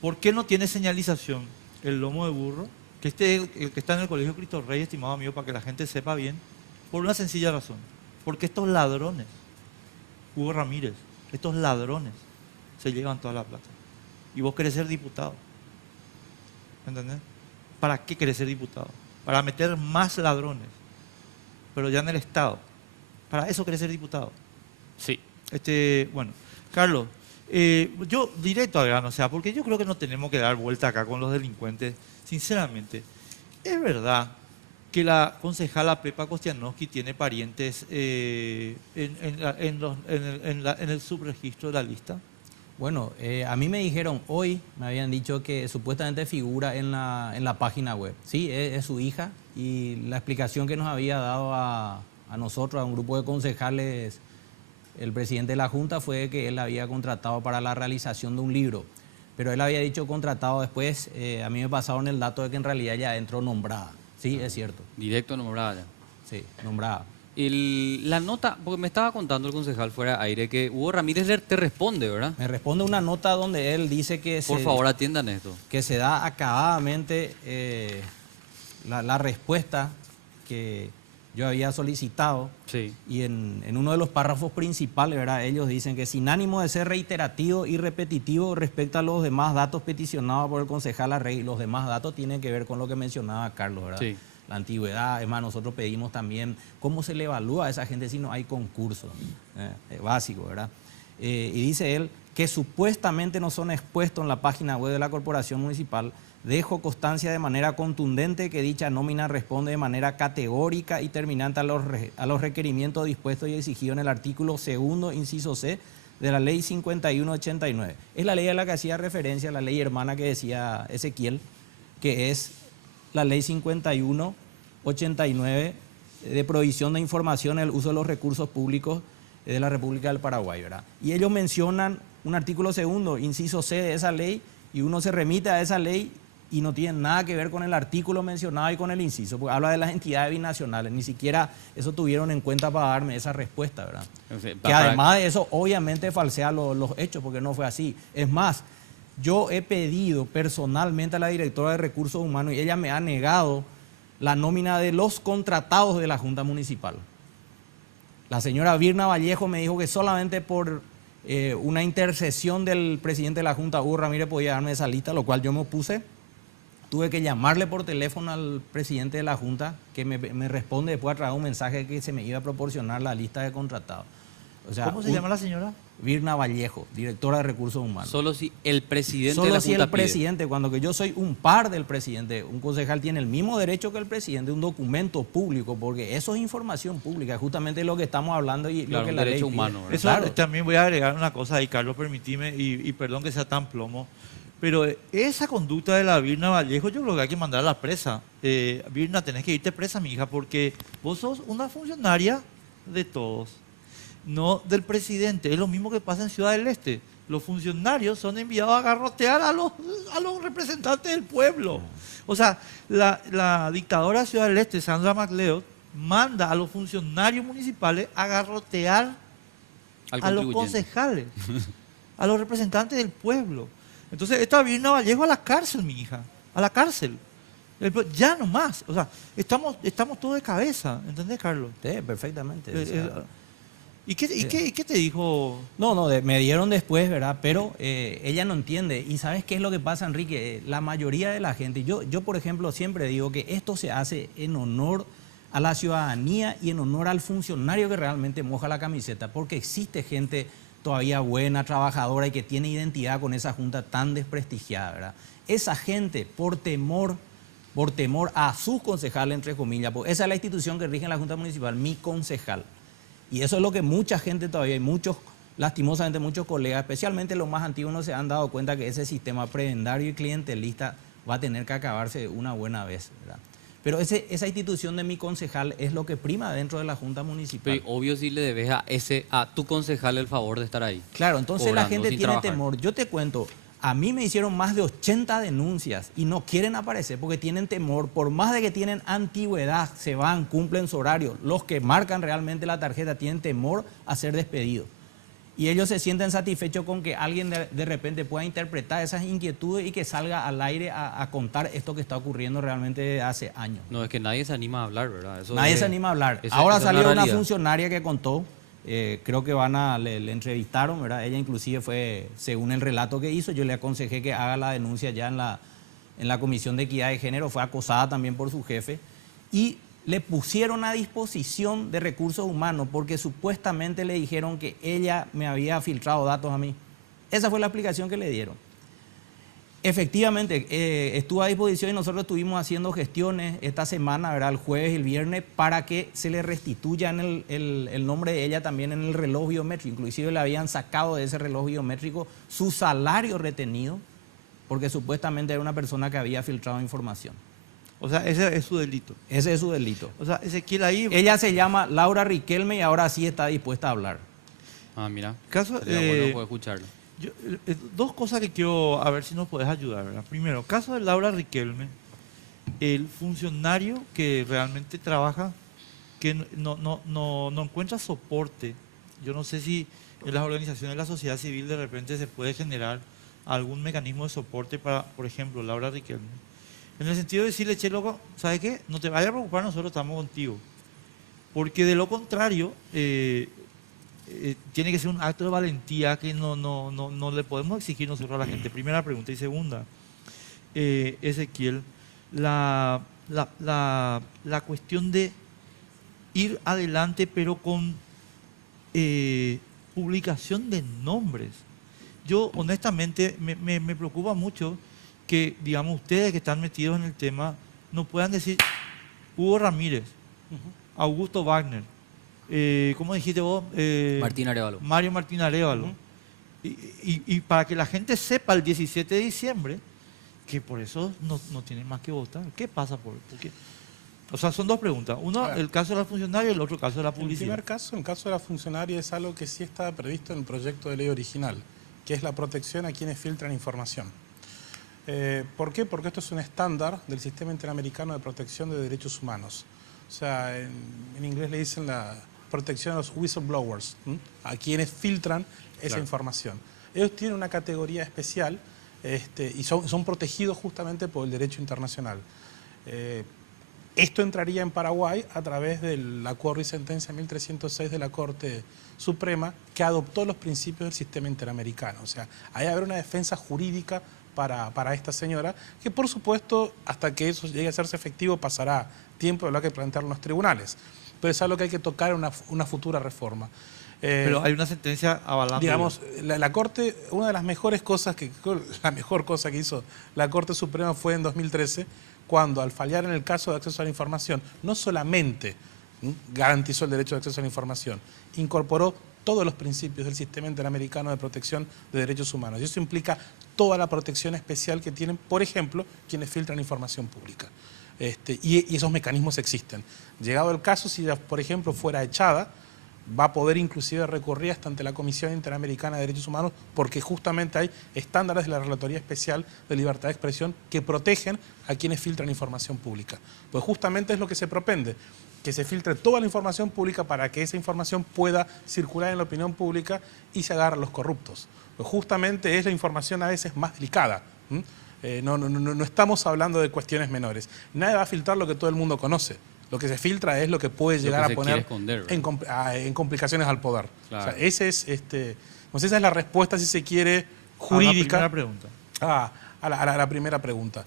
¿Por qué no tiene señalización el lomo de burro? Que este es el que está en el Colegio Cristo Rey, estimado amigo, para que la gente sepa bien, por una sencilla razón. Porque estos ladrones, Hugo Ramírez, estos ladrones se llevan toda la plata. Y vos querés ser diputado. ¿Entendés? ¿Para qué querés ser diputado? Para meter más ladrones, pero ya en el Estado. Para eso querés ser diputado. Sí. Bueno, Carlos, yo directo al grano, o sea, porque yo creo que no tenemos que dar vuelta acá con los delincuentes. Sinceramente, es verdad que la concejala Pepa Kostianowski tiene parientes en el subregistro de la lista. Bueno, a mí me dijeron hoy, me habían dicho que supuestamente figura en la página web. Sí, es su hija y la explicación que nos había dado a nosotros, a un grupo de concejales, el presidente de la Junta, fue que él había contratado para la realización de un libro. Pero él había dicho contratado después, a mí me pasaron el dato de que en realidad ya entró nombrada. Sí, es cierto. Directo nombrada ya. Sí, nombrada. La nota, porque me estaba contando el concejal fuera de aire que Hugo Ramírez te responde, ¿verdad? Me responde una nota donde él dice que Por favor, atiendan esto. Que se da acabadamente la respuesta que yo había solicitado. Sí. Y en uno de los párrafos principales, ¿verdad? Ellos dicen que sin ánimo de ser reiterativo y repetitivo respecto a los demás datos peticionados por el concejal Arrey, los demás datos tienen que ver con lo que mencionaba Carlos, ¿verdad? Sí. La antigüedad, es más, nosotros pedimos también cómo se le evalúa a esa gente si no hay concurso, básico, ¿verdad? Y dice él que supuestamente no son expuestos en la página web de la Corporación Municipal. Dejo constancia de manera contundente que dicha nómina responde de manera categórica y terminante a los requerimientos dispuestos y exigidos en el artículo 2, inciso C, de la ley 5189. Es la ley a la que hacía referencia, la ley hermana que decía Ezequiel, que es la ley 5189 de provisión de información en el uso de los recursos públicos de la República del Paraguay, ¿verdad? Y ellos mencionan un artículo segundo, inciso C de esa ley, y uno se remite a esa ley y no tiene nada que ver con el artículo mencionado y con el inciso, porque habla de las entidades binacionales, ni siquiera eso tuvieron en cuenta para darme esa respuesta, ¿verdad? Que además de eso, obviamente falsea los hechos, porque no fue así. Es más, yo he pedido personalmente a la directora de Recursos Humanos y ella me ha negado la nómina de los contratados de la Junta Municipal. La señora Virna Vallejo me dijo que solamente por una intercesión del presidente de la Junta, Hugo Ramírez, podía darme esa lista, lo cual yo me opuse. Tuve que llamarle por teléfono al presidente de la Junta, que me responde después a través de un mensaje que se me iba a proporcionar la lista de contratados. O sea, ¿Cómo se llama la señora? Virna Vallejo, directora de Recursos Humanos. Solo si el presidente Solo de la si Junta el presidente, cuando que yo soy un par del presidente, un concejal tiene el mismo derecho que el presidente, un documento público, porque eso es información pública, justamente lo que estamos hablando y Claro, lo que un la derecho ley pide. humano, ¿verdad? Eso Claro. también voy a agregar una cosa ahí, Carlos, permitime, y perdón que sea tan plomo, pero esa conducta de la Virna Vallejo yo creo que hay que mandar a la presa. Virna, tenés que irte presa, mi hija, porque vos sos una funcionaria de todos, no del presidente. Es lo mismo que pasa en Ciudad del Este. Los funcionarios son enviados a garrotear a los representantes del pueblo. O sea, la dictadora de Ciudad del Este, Sandra MacLeod, manda a los funcionarios municipales a garrotear Al a los contribuyente. concejales, a los representantes del pueblo. Entonces, esta Virna Vallejo a la cárcel, mi hija, a la cárcel. Ya no más. O sea, estamos todos de cabeza, ¿entendés, Carlos? Sí, perfectamente. O sea, ¿Y qué te dijo? No, me dieron después, ¿verdad? Pero ella no entiende. ¿Y sabes qué es lo que pasa, Enrique? La mayoría de la gente, yo por ejemplo, siempre digo que esto se hace en honor a la ciudadanía y en honor al funcionario que realmente moja la camiseta, porque existe gente todavía buena, trabajadora y que tiene identidad con esa junta tan desprestigiada, ¿verdad? Esa gente, por temor a sus concejales, entre comillas, porque esa es la institución que rige en la Junta Municipal, mi concejal. Y eso es lo que mucha gente todavía, y muchos, lastimosamente muchos colegas, especialmente los más antiguos, no se han dado cuenta que ese sistema prebendario y clientelista va a tener que acabarse una buena vez, ¿verdad? Pero esa institución de mi concejal es lo que prima dentro de la Junta Municipal. Pero obvio si le debes a tu concejal el favor de estar ahí. Claro, entonces la cobrando, gente sin tiene trabajar. temor. Yo te cuento, a mí me hicieron más de 80 denuncias y no quieren aparecer porque tienen temor. Por más de que tienen antigüedad, se van, cumplen su horario. Los que marcan realmente la tarjeta tienen temor a ser despedidos. Y ellos se sienten satisfechos con que alguien de repente pueda interpretar esas inquietudes y que salga al aire a contar esto que está ocurriendo realmente desde hace años. No, es que nadie se anima a hablar, ¿verdad? Eso Nadie es- se anima a hablar. esa- Ahora esa es la salió una realidad. funcionaria que contó, creo que le entrevistaron, ¿verdad? Ella inclusive fue, según el relato que hizo, yo le aconsejé que haga la denuncia ya en la Comisión de Equidad de Género, fue acosada también por su jefe, y le pusieron a disposición de Recursos Humanos porque supuestamente le dijeron que ella me había filtrado datos a mí. Esa fue la explicación que le dieron. Efectivamente, estuvo a disposición y nosotros estuvimos haciendo gestiones esta semana, ¿verdad? El jueves y el viernes, para que se le restituyan el nombre de ella también en el reloj biométrico. Inclusive le habían sacado de ese reloj biométrico su salario retenido, porque supuestamente era una persona que había filtrado información. O sea, ese es su delito. Ese es su delito. O sea, Ezequiel ahí... Ella se llama Laura Riquelme y ahora sí está dispuesta a hablar. Ah, mira. Caso, Sería bueno poder escucharlo. dos cosas que quiero a ver si nos podés ayudar, ¿verdad? Primero, caso de Laura Riquelme, el funcionario que realmente trabaja, que no encuentra soporte. Yo no sé si en las organizaciones de la sociedad civil de repente se puede generar algún mecanismo de soporte para, por ejemplo, Laura Riquelme. En el sentido de decirle, che, loco, ¿sabes qué? No te vayas a preocupar, nosotros estamos contigo. Porque de lo contrario, tiene que ser un acto de valentía que no le podemos exigir nosotros a la gente. Primera pregunta. Y segunda, Ezequiel, la cuestión de ir adelante pero con publicación de nombres. Yo honestamente me preocupa mucho que, digamos, ustedes que están metidos en el tema no puedan decir Hugo Ramírez, Augusto Wagner, ¿cómo dijiste vos? Martín Arevalo. Mario Martín Arevalo. Y para que la gente sepa el 17 de diciembre que por eso no tienen más que votar. ¿Qué pasa por qué? O sea, son dos preguntas. Uno, Claro. el caso de la funcionaria y el otro caso de la En el publicidad. primer caso, en el caso de la funcionaria, es algo que sí estaba previsto en el proyecto de ley original, que es la protección a quienes filtran información. ¿Por qué? Porque esto es un estándar del Sistema Interamericano de Protección de Derechos Humanos. O sea, en inglés le dicen la protección a los whistleblowers, ¿m? A quienes filtran esa información. Ellos tienen una categoría especial y son protegidos justamente por el derecho internacional. Esto entraría en Paraguay a través del acuerdo y sentencia 1306 de la Corte Suprema, que adoptó los principios del sistema interamericano. O sea, ahí habrá una defensa jurídica para esta señora, que por supuesto, hasta que eso llegue a hacerse efectivo, pasará tiempo, habrá que plantearlo en los tribunales. Pero es algo que hay que tocar en una futura reforma. Pero hay una sentencia avalando. Digamos, la Corte, una de las mejores cosas la mejor cosa que hizo la Corte Suprema fue en 2013, cuando al fallar en el caso de acceso a la información, no solamente garantizó el derecho de acceso a la información, incorporó todos los principios del Sistema Interamericano de Protección de Derechos Humanos. Y eso implica toda la protección especial que tienen, por ejemplo, quienes filtran información pública. Y esos mecanismos existen. Llegado el caso, si ella, por ejemplo, fuera echada, va a poder inclusive recurrir hasta ante la Comisión Interamericana de Derechos Humanos, porque justamente hay estándares de la Relatoría Especial de Libertad de Expresión que protegen a quienes filtran información pública. Pues justamente es lo que se propende, que se filtre toda la información pública para que esa información pueda circular en la opinión pública y se agarre a los corruptos. Pues justamente es la información a veces más delicada. No estamos hablando de cuestiones menores. Nadie va a filtrar lo que todo el mundo conoce. Lo que se filtra es lo que puede llegar a poner en complicaciones al poder. Claro. O sea, esa es la respuesta, si se quiere, jurídica. A la primera pregunta. A la primera pregunta.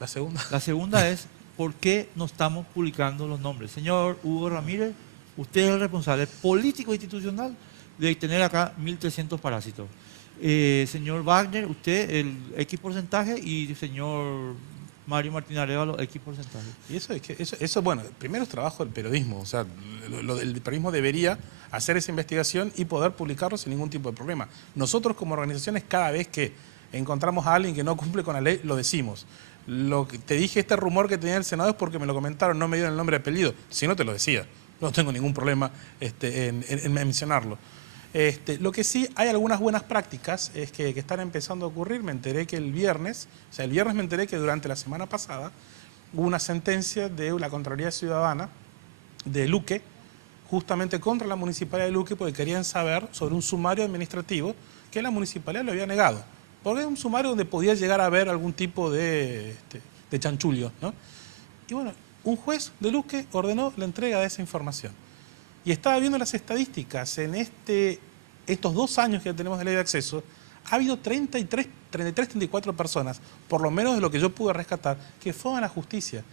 La segunda. La segunda es, ¿por qué no estamos publicando los nombres? Señor Hugo Ramírez, usted es el responsable político e institucional de tener acá 1.300 parásitos. Señor Wagner, usted el X porcentaje y señor Mario Martín Arévalo, X porcentaje. Y eso, bueno, primero es trabajo del periodismo. O sea, el periodismo debería hacer esa investigación y poder publicarlo sin ningún tipo de problema. Nosotros como organizaciones, cada vez que encontramos a alguien que no cumple con la ley, lo decimos. Lo que te dije, este rumor que tenía el Senado es porque me lo comentaron, no me dieron el nombre y apellido. Si no, te lo decía. No tengo ningún problema en mencionarlo. Lo que sí, hay algunas buenas prácticas que están empezando a ocurrir. Me enteré que el viernes me enteré que durante la semana pasada hubo una sentencia de la Contraloría Ciudadana de Luque, justamente contra la Municipalidad de Luque, porque querían saber sobre un sumario administrativo que la Municipalidad lo había negado. Porque es un sumario donde podía llegar a haber algún tipo de chanchullo, ¿no? Y bueno, un juez de Luque ordenó la entrega de esa información. Y estaba viendo las estadísticas, en estos 2 años que tenemos de ley de acceso, ha habido 34 personas, por lo menos de lo que yo pude rescatar, que fueron a la justicia,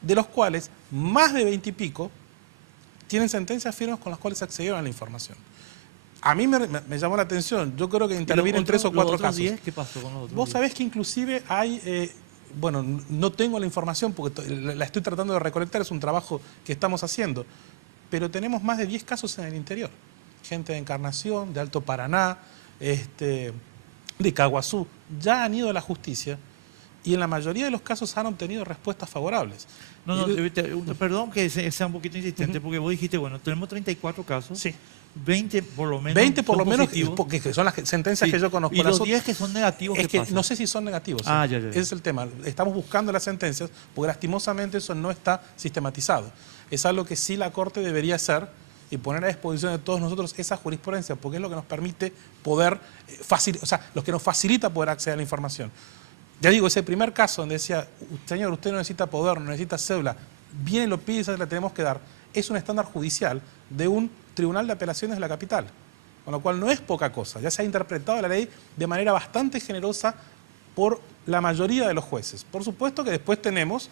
de los cuales más de 20 y pico tienen sentencias firmes con las cuales accedieron a la información. A mí me llamó la atención, yo creo que intervienen 3 o 4 casos. 10, ¿qué pasó con los otros? Vos sabés que inclusive hay, bueno, no tengo la información porque la estoy tratando de recolectar, es un trabajo que estamos haciendo, pero tenemos más de 10 casos en el interior. Gente de Encarnación, de Alto Paraná, de Caguazú, ya han ido a la justicia y en la mayoría de los casos han obtenido respuestas favorables. Perdón que sea un poquito insistente, porque vos dijiste, bueno, tenemos 34 casos. Sí. 20 por lo menos 20 por lo menos, positivos. porque son las sentencias que yo conozco. Y los 10 que son negativos, es ¿qué que pasa? no sé si son negativos. Ya. Ese es el tema. Estamos buscando las sentencias porque lastimosamente eso no está sistematizado. Es algo que sí la Corte debería hacer y poner a disposición de todos nosotros esa jurisprudencia, porque es lo que nos permite poder, lo que nos facilita poder acceder a la información. Ya digo, ese primer caso donde decía, señor, usted no necesita poder, no necesita cédula, viene y lo pide y se la tenemos que dar, es un estándar judicial de un tribunal de apelaciones de la capital. Con lo cual no es poca cosa, ya se ha interpretado la ley de manera bastante generosa por la mayoría de los jueces. Por supuesto que después tenemos,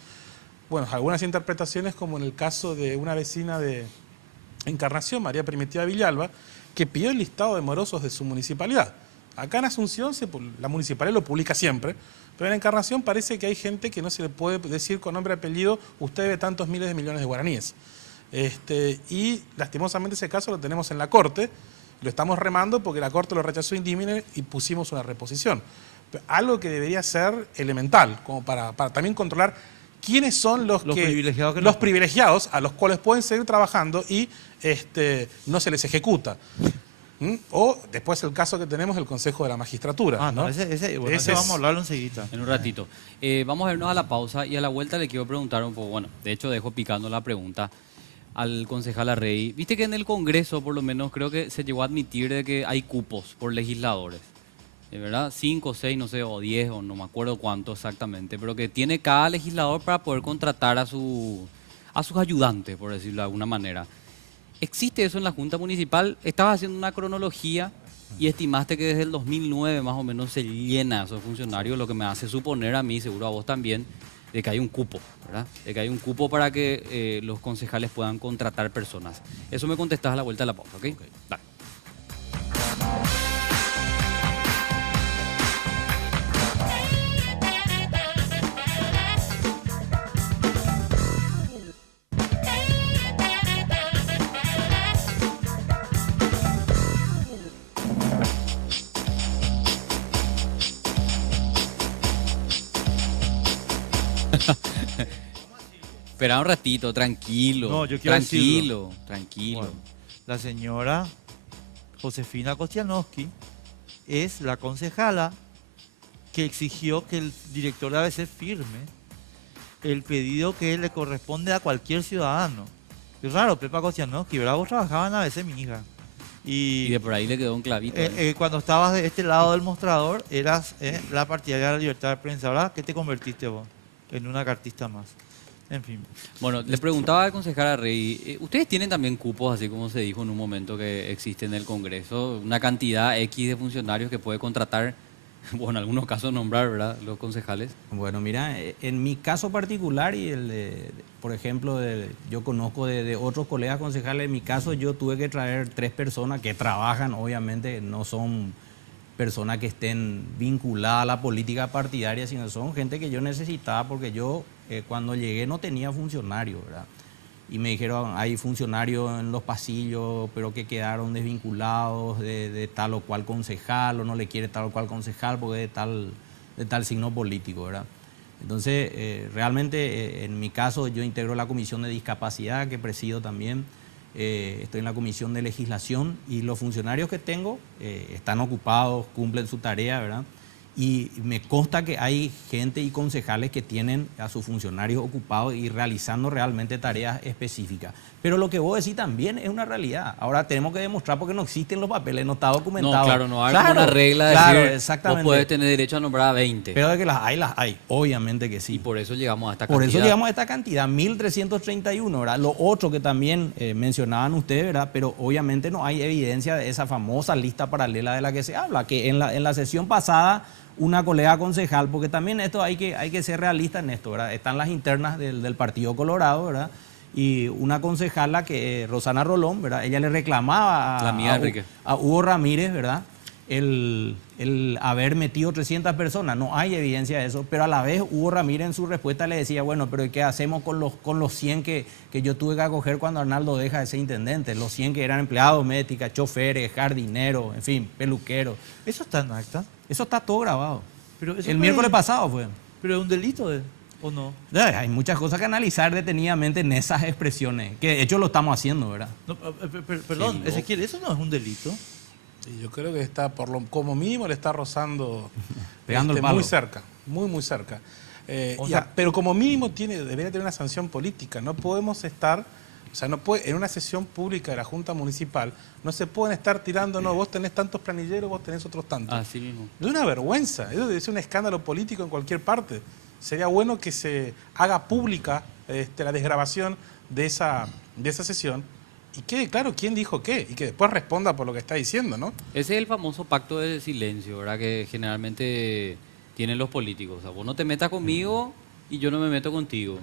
bueno, algunas interpretaciones como en el caso de una vecina de Encarnación, María Primitiva Villalba, que pidió el listado de morosos de su municipalidad. Acá en Asunción la municipalidad lo publica siempre, pero en Encarnación parece que hay gente que no se le puede decir con nombre y apellido, usted debe tantos miles de millones de guaraníes. Y lastimosamente ese caso lo tenemos en la Corte, lo estamos remando porque la Corte lo rechazó indímine y pusimos una reposición. Pero algo que debería ser elemental, como para también controlar quiénes son los privilegiados que los no- privilegiados a los cuales pueden seguir trabajando y no se les ejecuta. O después el caso que tenemos el Consejo de la Magistratura. Ah, no, ¿no? ese Ese vamos es- a hablarlo enseguida. En un ratito. Vamos a irnos a la pausa y a la vuelta le quiero preguntar un poco, bueno, de hecho dejo picando la pregunta al concejal Arrey. Viste que en el Congreso, por lo menos, creo que se llegó a admitir de que hay cupos por legisladores. ¿Verdad? 5, 6, no sé, o 10, o no me acuerdo cuánto exactamente, pero que tiene cada legislador para poder contratar a sus ayudantes, por decirlo de alguna manera. ¿Existe eso en la Junta Municipal? Estabas haciendo una cronología y estimaste que desde el 2009 más o menos se llena esos funcionarios, lo que me hace suponer a mí, seguro a vos también, de que hay un cupo, ¿verdad? De que hay un cupo para que los concejales puedan contratar personas. Eso me contestás a la vuelta de la pausa, ¿ok? Dale. Espera un ratito, tranquilo. No, yo quiero tranquilo, tranquilo. Bueno, la señora Josefina Kostianowski es la concejala que exigió que el director de ABC firme el pedido que le corresponde a cualquier ciudadano. Es raro, Pepa Kostianowski, ¿verdad? Vos trabajabas en ABC, mi hija. Y de por ahí le quedó un clavito. Cuando estabas de este lado del mostrador, eras la partidaria de la libertad de prensa. Ahora, ¿qué te convertiste vos? En una cartista más. En fin. Bueno, le preguntaba al concejal Arrey, ¿ustedes tienen también cupos, así como se dijo en un momento que existe en el Congreso, una cantidad X de funcionarios que puede contratar, bueno, en algunos casos nombrar, ¿verdad?, los concejales? Bueno, mira, en mi caso particular y por ejemplo, yo conozco de otros colegas concejales, en mi caso yo tuve que traer 3 personas que trabajan, obviamente no son personas que estén vinculadas a la política partidaria, sino son gente que yo necesitaba porque yo cuando llegué no tenía funcionarios, ¿verdad? Y me dijeron, hay funcionarios en los pasillos, pero que quedaron desvinculados de tal o cual concejal, o no le quiere tal o cual concejal porque es de tal signo político, ¿verdad? Entonces, realmente, en mi caso, yo integro la Comisión de Discapacidad, que presido también, estoy en la Comisión de Legislación, y los funcionarios que tengo están ocupados, cumplen su tarea, ¿verdad? Y me consta que hay gente y concejales que tienen a sus funcionarios ocupados y realizando realmente tareas específicas. Pero lo que vos decís también es una realidad. Ahora tenemos que demostrar porque no existen los papeles, no está documentado. No, claro, no hay como una regla de decir, exactamente. vos podés tener derecho a nombrar a 20. Pero de que las hay, obviamente que sí. Y por eso llegamos a esta Por cantidad. eso llegamos a esta cantidad, 1.331, ¿verdad? Lo otro que también mencionaban ustedes, ¿verdad? Pero obviamente no hay evidencia de esa famosa lista paralela de la que se habla, que en la sesión pasada una colega concejal, porque también esto hay que ser realista en esto, ¿verdad? Están las internas del Partido Colorado, ¿verdad? Y una concejala que Rosana Rolón, ¿verdad? Ella le reclamaba La amiga Enrique. a Hugo Ramírez, ¿verdad? El haber metido 300 personas. No hay evidencia de eso, pero a la vez Hugo Ramírez en su respuesta le decía, bueno, pero ¿qué hacemos con los 100 que yo tuve que acoger cuando Arnaldo deja de ser intendente? Los 100 que eran empleados domésticos, choferes, jardineros, en fin, peluqueros. ¿Eso está en acta? Eso está todo grabado. Pero eso El no miércoles es- pasado fue. ¿Pero es un delito o no? Hay muchas cosas que analizar detenidamente en esas expresiones, que de hecho lo estamos haciendo, ¿verdad? No, perdón, Qué Ezequiel, ¿eso no es un delito? Y yo creo que está, como mínimo, le está rozando Pegando el palo. muy cerca, muy cerca. O sea- Pero como mínimo debería tener una sanción política. No podemos estar, o sea, no puede, en una sesión pública de la Junta Municipal, no se pueden estar tirando, no, vos tenés tantos planilleros, vos tenés otros tantos. Así mismo. Es una vergüenza, eso debe ser un escándalo político en cualquier parte. Sería bueno que se haga pública la desgrabación de esa sesión y quede claro quién dijo qué y que después responda por lo que está diciendo, ¿no? Ese es el famoso pacto de silencio, ¿verdad? Que generalmente tienen los políticos. O sea, vos no te metas conmigo y yo no me meto contigo.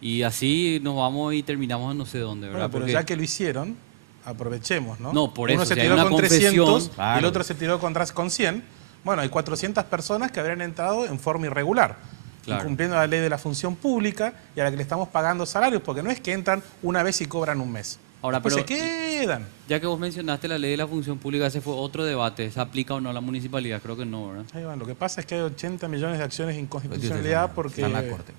Y así nos vamos y terminamos en no sé dónde, ¿verdad? Bueno, pero Porque- ya que lo hicieron, aprovechemos, ¿no? No, por Uno eso, se si hay tiró una con confesión, 300 y el claro. otro se tiró con 100. Bueno, hay 400 personas que habrían entrado en forma irregular, Claro. incumpliendo la ley de la función pública y a la que le estamos pagando salarios, porque no es que entran una vez y cobran un mes. Ahora, Después pero- se quedan. Ya que vos mencionaste la ley de la función pública, ese fue otro debate. ¿Se aplica o no a la municipalidad? Creo que no, ¿verdad? Ahí van. Lo que pasa es que hay 80 millones de acciones de Está inconstitucionalidad porque... en la Corte.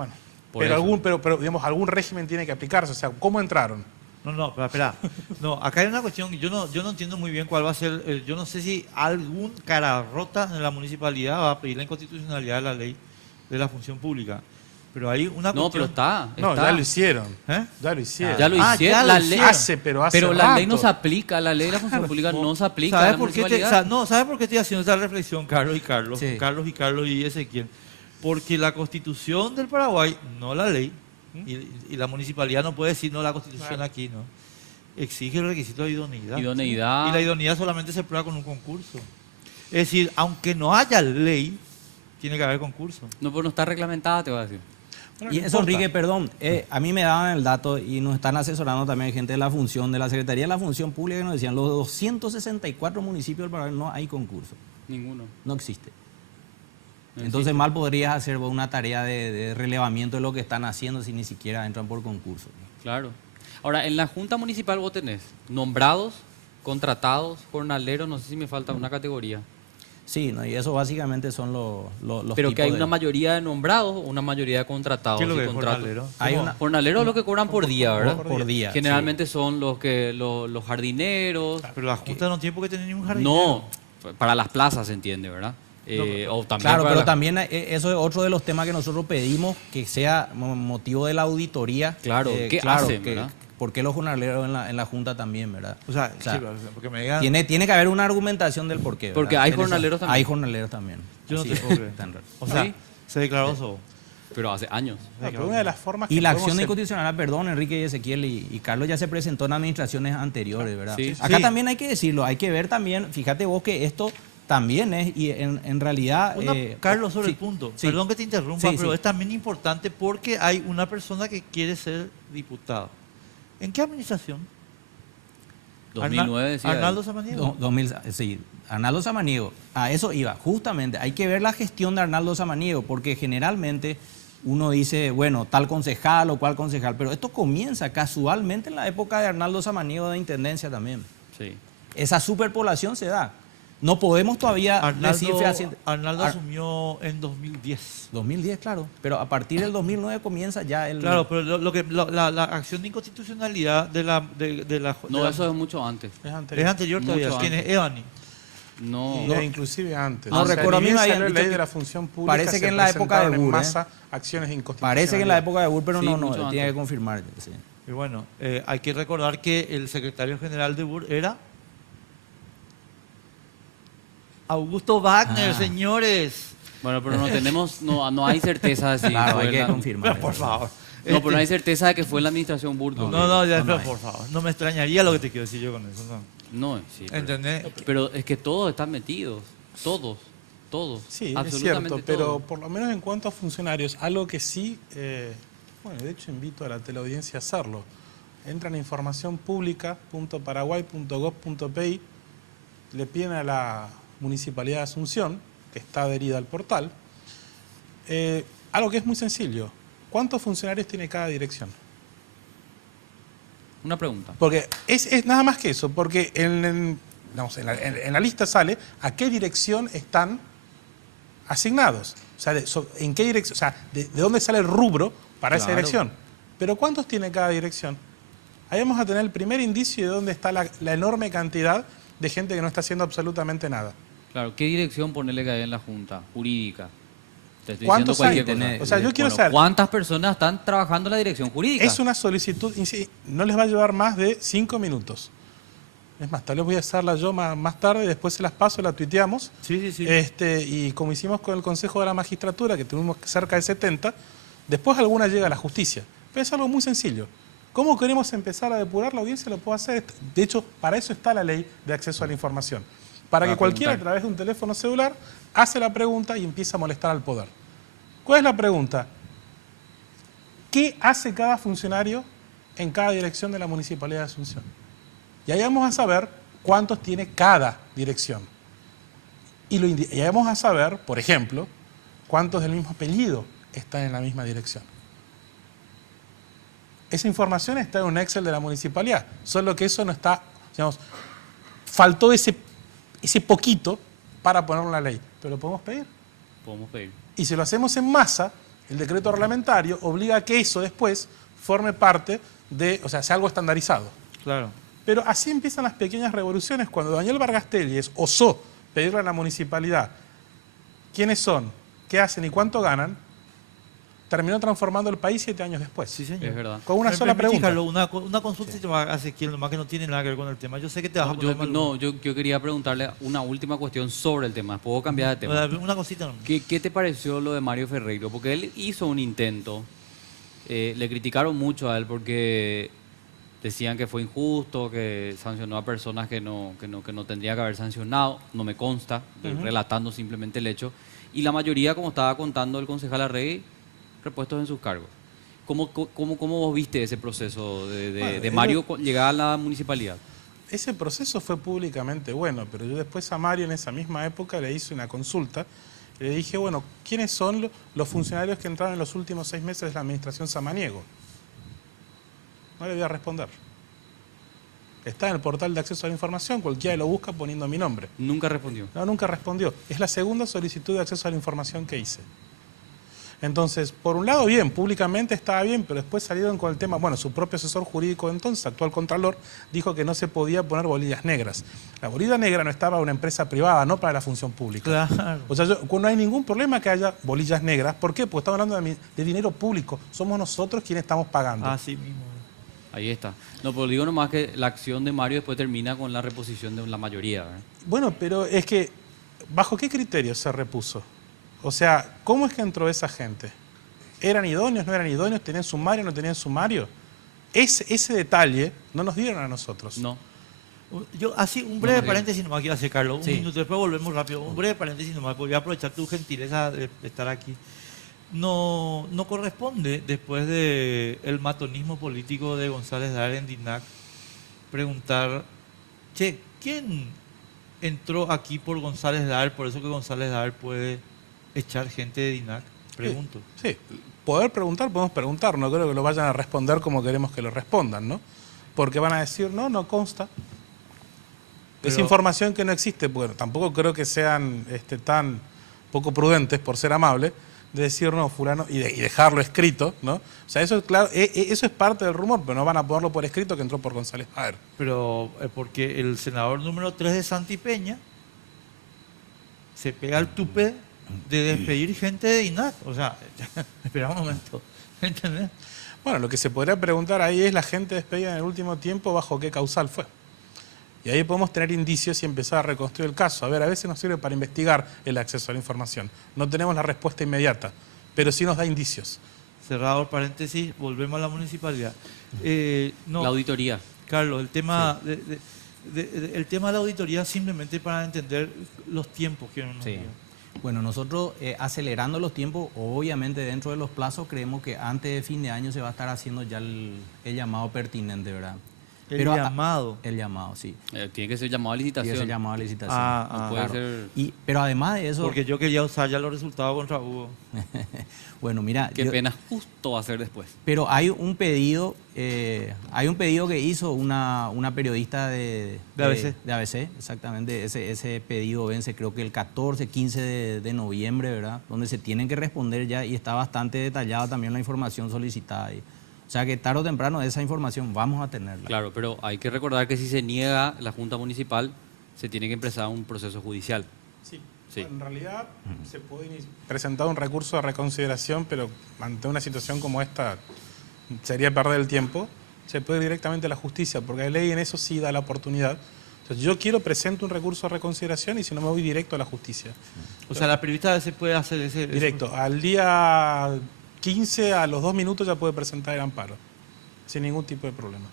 Bueno, Por pero eso. digamos, algún régimen tiene que aplicarse. O sea, ¿cómo entraron? No, espera. No, acá hay una cuestión, yo no entiendo muy bien cuál va a ser, yo no sé si algún cara rota en la municipalidad va a pedir la inconstitucionalidad de la ley de la función pública. Pero hay una No, pero cuestión... No, está. ya lo hicieron. ¿Eh? Ya lo hicieron. Ya lo Ah, hicieron. ya lo La hicieron. ley, Pero la ley rato. no se aplica, la ley de la función pública no se aplica a ¿Sabes la por qué municipalidad. ¿sabes por qué estoy haciendo esta reflexión, Carlos y Carlos? Sí. Carlos y Ezequiel. Porque la Constitución del Paraguay, no la ley, y la municipalidad no puede decir no la Constitución aquí, ¿no? Exige el requisito de idoneidad. Idoneidad. Y la idoneidad solamente se prueba con un concurso. Es decir, aunque no haya ley, tiene que haber concurso. No, pero no está reglamentada, te voy a decir. Bueno, Y no eso, importa. Enrique, perdón, a mí me daban el dato y nos están asesorando también gente de la función, de la Secretaría de la Función Pública, que nos decían, los 264 municipios del Paraguay no hay concurso, Ninguno. no existe. No Entonces existe. mal podrías hacer vos una tarea de relevamiento de lo que están haciendo si ni siquiera entran por concurso. Claro. Ahora, en la Junta Municipal vos tenés nombrados, contratados, jornaleros, no sé si me falta una categoría. Sí, ¿no? Y eso básicamente son los Pero que hay tipos una de... mayoría de nombrados o una mayoría de contratados. ¿Qué es lo y que es contratos. jornalero? Hay ¿Cómo? una- Jornaleros es lo que cobran por día, ¿verdad? por día. Generalmente son los jardineros. Pero la Junta no tiene por qué tener ningún jardinero. No, para las plazas se entiende, ¿verdad? O también Claro, para pero la- también eso es otro de los temas que nosotros pedimos que sea motivo de la auditoría. Claro, ¿qué hacen, que, verdad? ¿por qué los jornaleros en la Junta también, verdad? O sea, O sea, sí, porque me digan... tiene que haber una argumentación del porqué. ¿verdad? Porque hay En eso- jornaleros también. Hay jornaleros también. Yo no Así te es. puedo creer. Tan raro. O sea, Sí. se declaró eso. Pero hace años. No, pero una de las formas Y que la podemos acción ser- inconstitucional, perdón, Enrique y Ezequiel y Carlos ya se presentó en administraciones anteriores, ¿verdad? Sí. Acá Sí. también hay que decirlo, hay que ver también, fíjate vos que esto también es, y en realidad... Carlos, sobre sí, el punto. sí. Perdón que te interrumpa, Sí, pero sí. es también importante porque hay una persona que quiere ser diputado. ¿En qué administración? 2009 decía. Arnaldo Samaniego. 2000, sí, Arnaldo Samaniego, a eso iba, justamente, hay que ver la gestión de Arnaldo Samaniego, porque generalmente uno dice, bueno, tal concejal o cual concejal, pero esto comienza casualmente en la época de Arnaldo Samaniego de Intendencia también. Sí. Esa superpoblación se da. No podemos todavía decir fehaciente- Arnaldo Ar- asumió en 2010. 2010, claro, pero a partir del 2009 comienza ya el... Claro, pero la acción de inconstitucionalidad de la... No, eso es mucho antes. Es es anterior. anterior todavía. Mucho ¿Quién es? antes. Evani. No. Y inclusive antes. No, recuerdo, a mí ni bien me habían salió la dicho ley que de la función pública. parece que se en la época de presentaron en Bur, masa acciones inconstitucionales. Parece que en la época de Bull, pero Sí, no, mucho tiene antes. que confirmar. Sí. Y bueno, hay que recordar que el secretario general de BUR era Augusto Wagner, Ah. señores. Bueno, pero no tenemos, no hay certeza de si Claro, fue hay que la- confirmar. Por favor. No, pero no hay certeza de que fue la administración Burto. No, ya, No, pero no por favor. No me extrañaría lo que te quiero decir yo con eso. No. No, sí. ¿Entendés? Pero es que todos están metidos. Todos. Sí, es Absolutamente cierto, pero todos. por lo menos en cuanto a funcionarios, algo que sí, bueno, de hecho invito a la teleaudiencia a hacerlo. Entran a informacionpublica.paraguay.gov.pi, le piden a la Municipalidad de Asunción, que está adherida al portal, algo que es muy sencillo. ¿Cuántos funcionarios tiene cada dirección? Una pregunta. Porque es nada más que eso, porque digamos, en la lista sale a qué dirección están asignados. O sea, en qué dirección, o sea, de dónde sale el rubro para esa Claro. dirección. Pero ¿cuántos tiene cada dirección? Ahí vamos a tener el primer indicio de dónde está la enorme cantidad de gente que no está haciendo absolutamente nada. Claro, ¿qué dirección ponerle que hay en la Junta? Jurídica. Te estoy ¿Cuántos diciendo hay? cualquier cosa. O sea, yo quiero Bueno, saber. ¿cuántas personas están trabajando en la dirección jurídica? Es una solicitud, no les va a llevar más de 5 minutos. Es más, tal vez voy a hacerla yo más tarde, después se las paso, la tuiteamos. Sí. Y como hicimos con el Consejo de la Magistratura, que tuvimos cerca de 70, después alguna llega a la justicia. Pero es algo muy sencillo. ¿Cómo queremos empezar a depurar la audiencia? Lo puedo hacer. De hecho, para eso está la ley de acceso a la información. Para que cualquiera a preguntar. través de un teléfono celular hace la pregunta y empieza a molestar al poder. ¿Cuál es la pregunta? ¿Qué hace cada funcionario en cada dirección de la Municipalidad de Asunción? Y ahí vamos a saber cuántos tiene cada dirección. Y ahí vamos a saber, por ejemplo, cuántos del mismo apellido están en la misma dirección. Esa información está en un Excel de la municipalidad, solo que eso no está, digamos, faltó ese poquito para ponerlo en la ley, pero lo podemos pedir. Podemos pedir. Y si lo hacemos en masa, El decreto reglamentario obliga a que eso después forme parte de, o sea, sea algo estandarizado. Claro. Pero así empiezan las pequeñas revoluciones. Cuando Daniel Vargas Telles osó pedirle a la municipalidad quiénes son, qué hacen y cuánto ganan, terminó transformando el país 7 años después. Sí, señor. Es verdad. Con una ¿Me sola permitís, pregunta. Carlos, una consulta y te va a Ezequiel, nomás que no tiene nada que ver con el tema. Yo sé que te vas a poner mal. Yo quería preguntarle una última cuestión sobre el tema. ¿Puedo cambiar de tema? Una cosita nomás. ¿Qué te pareció lo de Mario Ferreiro? Porque él hizo un intento. Le criticaron mucho a él porque decían que fue injusto, que sancionó a personas que no tendría que haber sancionado. No me consta, relatando simplemente el hecho. Y la mayoría, como estaba contando el concejal Arregui, repuestos en sus cargos. ¿Cómo vos viste ese proceso de Mario llegar a la municipalidad? Ese proceso fue públicamente bueno, pero yo después a Mario en esa misma época le hice una consulta y le dije, bueno, ¿quiénes son los funcionarios que entraron en los últimos 6 meses de la administración Samaniego? No le voy a responder. Está en el portal de acceso a la información, cualquiera lo busca poniendo mi nombre. Nunca respondió. No, nunca respondió. Es la segunda solicitud de acceso a la información que hice. Entonces, por un lado, bien, públicamente estaba bien, pero después salieron con el tema, bueno, su propio asesor jurídico de entonces, actual contralor, dijo que no se podía poner bolillas negras. La bolilla negra no estaba para una empresa privada, no para la función pública. Claro. O sea, no hay ningún problema que haya bolillas negras. ¿Por qué? Porque estamos hablando de dinero público. Somos nosotros quienes estamos pagando. Así mismo. Ahí está. No, pero digo nomás que la acción de Mario después termina con la reposición de la mayoría, ¿verdad? Bueno, pero es que, ¿bajo qué criterios se repuso? O sea, ¿cómo es que entró esa gente? ¿Eran idóneos, no eran idóneos? ¿Tenían sumario, no tenían sumario? Ese detalle no nos dieron a nosotros. No. Yo, así, un breve No, paréntesis nomás quiero hacer, Carlos. Sí. Un minuto, después volvemos rápido. Un breve paréntesis nomás, porque voy a aprovechar tu gentileza de estar aquí. No corresponde, después del matonismo político de González Daer en DINAC, preguntar, che, ¿quién entró aquí por González Daer? Por eso que González Daer puede echar gente de DINAC. Pregunto. Sí, poder preguntar, podemos preguntar. No creo que lo vayan a responder como queremos que lo respondan, ¿no? Porque van a decir, no consta. Es Pero- información que no existe. Bueno, tampoco creo que sean tan poco prudentes, por ser amables, de decir, no, fulano, y dejarlo escrito, ¿no? O sea, eso es claro, eso es parte del rumor, pero no van a ponerlo por escrito que entró por González Daer. Pero porque el senador número 3 de Santipeña se pega el tupe de despedir gente de DINAC. O sea, espera un momento. ¿Entendés? Bueno, lo que se podría preguntar ahí es la gente despedida en el último tiempo, ¿bajo qué causal fue? Y ahí podemos tener indicios y empezar a reconstruir el caso. A ver, a veces nos sirve para investigar el acceso a la información. No tenemos la respuesta inmediata, pero sí nos da indicios. Cerrado el paréntesis, volvemos a la municipalidad. No, La auditoría. Carlos, el tema, el tema de la auditoría simplemente para entender los tiempos que nos Sí. dieron. Bueno, nosotros acelerando los tiempos, obviamente dentro de los plazos, creemos que antes de fin de año se va a estar haciendo ya el llamado pertinente, ¿verdad? El llamado. El llamado, sí. Tiene que ser llamado a licitación. Y ese llamado a licitación. No puede ser... Pero además de eso, Porque yo quería usar ya los resultados contra Hugo. bueno, mira, Qué pena, justo va a ser después. pero hay un pedido que hizo una periodista de ABC. De ABC, exactamente. Ese pedido vence creo que el 14, 15 de noviembre, ¿verdad? Donde se tienen que responder ya y está bastante detallada también la información solicitada ahí. O sea que tarde o temprano esa información vamos a tenerla. Claro, pero hay que recordar que si se niega la Junta Municipal, se tiene que empezar un proceso judicial. Sí. Sí. En realidad se puede presentar un recurso de reconsideración, pero ante una situación como esta sería perder el tiempo. Se puede ir directamente a la justicia, porque la ley en eso sí da la oportunidad. Entonces, yo presento un recurso de reconsideración y si no me voy directo a la justicia. O sea, la periodista se puede hacer ese... Directo. Al día 15, a los 2 minutos ya puede presentar el amparo, sin ningún tipo de problema.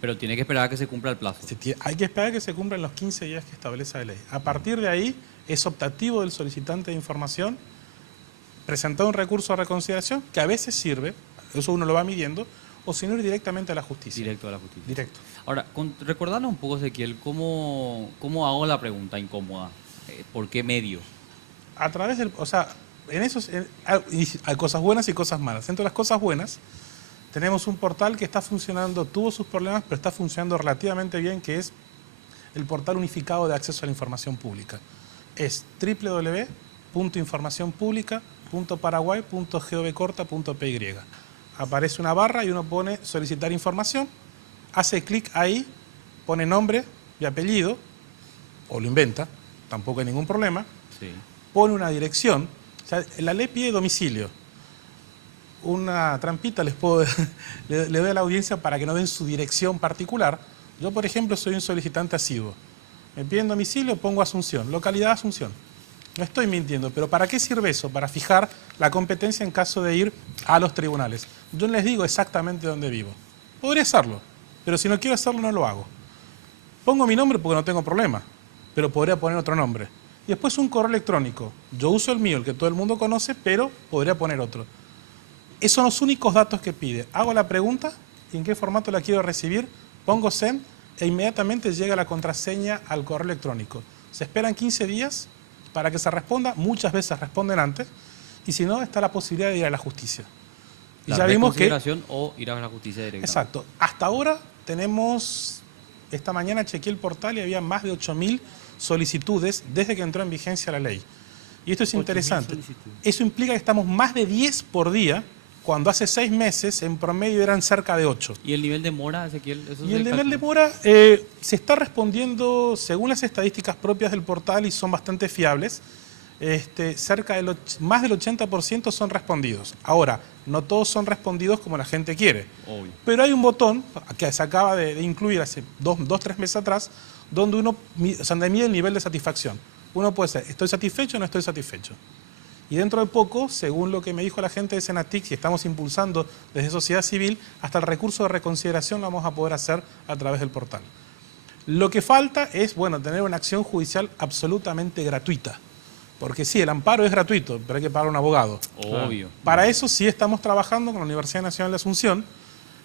Pero tiene que esperar a que se cumpla el plazo. Hay que esperar que se cumplan los 15 días que establece la ley. A partir de ahí, es optativo del solicitante de información presentar un recurso de reconsideración que a veces sirve, eso uno lo va midiendo, o si no ir directamente a la justicia. Directo a la justicia. Directo. Ahora, recordanos un poco, Ezequiel, ¿cómo hago la pregunta incómoda? ¿Por qué medio? A través del... O sea, hay cosas buenas y cosas malas. Entre las cosas buenas, tenemos un portal que está funcionando, tuvo sus problemas, pero está funcionando relativamente bien, que es el portal unificado de acceso a la información pública. Es www.informacionpublica.gov.ar. .paraguay.govcorta.py. Aparece una barra y uno pone solicitar información, hace clic ahí, pone nombre y apellido, o lo inventa, tampoco hay ningún problema, Sí. pone una dirección. O sea, la ley pide domicilio. Una trampita le doy a la audiencia para que no den su dirección particular. Yo, por ejemplo, soy un solicitante asiduo. Me piden domicilio, pongo Asunción, localidad Asunción. No estoy mintiendo, pero ¿para qué sirve eso? Para fijar la competencia en caso de ir a los tribunales. Yo no les digo exactamente dónde vivo. Podría hacerlo, pero si no quiero hacerlo no lo hago. Pongo mi nombre porque no tengo problema, pero podría poner otro nombre. Y después un correo electrónico. Yo uso el mío, el que todo el mundo conoce, pero podría poner otro. Esos son los únicos datos que pide. Hago la pregunta, en qué formato la quiero recibir, pongo send e inmediatamente llega la contraseña al correo electrónico. Se esperan 15 días para que se responda, muchas veces responden antes, y si no, está la posibilidad de ir a la justicia. Y La ya vimos que... reconsideración o ir a la justicia directamente. Exacto. Hasta ahora tenemos, esta mañana chequeé el portal y había más de 8.000 solicitudes desde que entró en vigencia la ley. Y esto es 8.000 interesante. solicitudes. Eso implica que estamos más de 10 por día, cuando hace 6 meses en promedio eran cerca de 8. ¿Y el nivel de mora, Ezequiel? ¿Eso Y se el nivel de calcula? mora se está respondiendo según las estadísticas propias del portal y son bastante fiables. Más del 80% son respondidos. Ahora, no todos son respondidos como la gente quiere. Obvio. Pero hay un botón que se acaba de incluir hace 2-3 meses atrás, donde uno donde mide el nivel de satisfacción. Uno puede ser, ¿estoy satisfecho o no estoy satisfecho? Y dentro de poco, según lo que me dijo la gente de Senatic, y estamos impulsando desde sociedad civil, hasta el recurso de reconsideración lo vamos a poder hacer a través del portal. Lo que falta es, bueno, tener una acción judicial absolutamente gratuita. Porque sí, el amparo es gratuito, pero hay que pagar a un abogado. Obvio. Para eso sí estamos trabajando con la Universidad Nacional de Asunción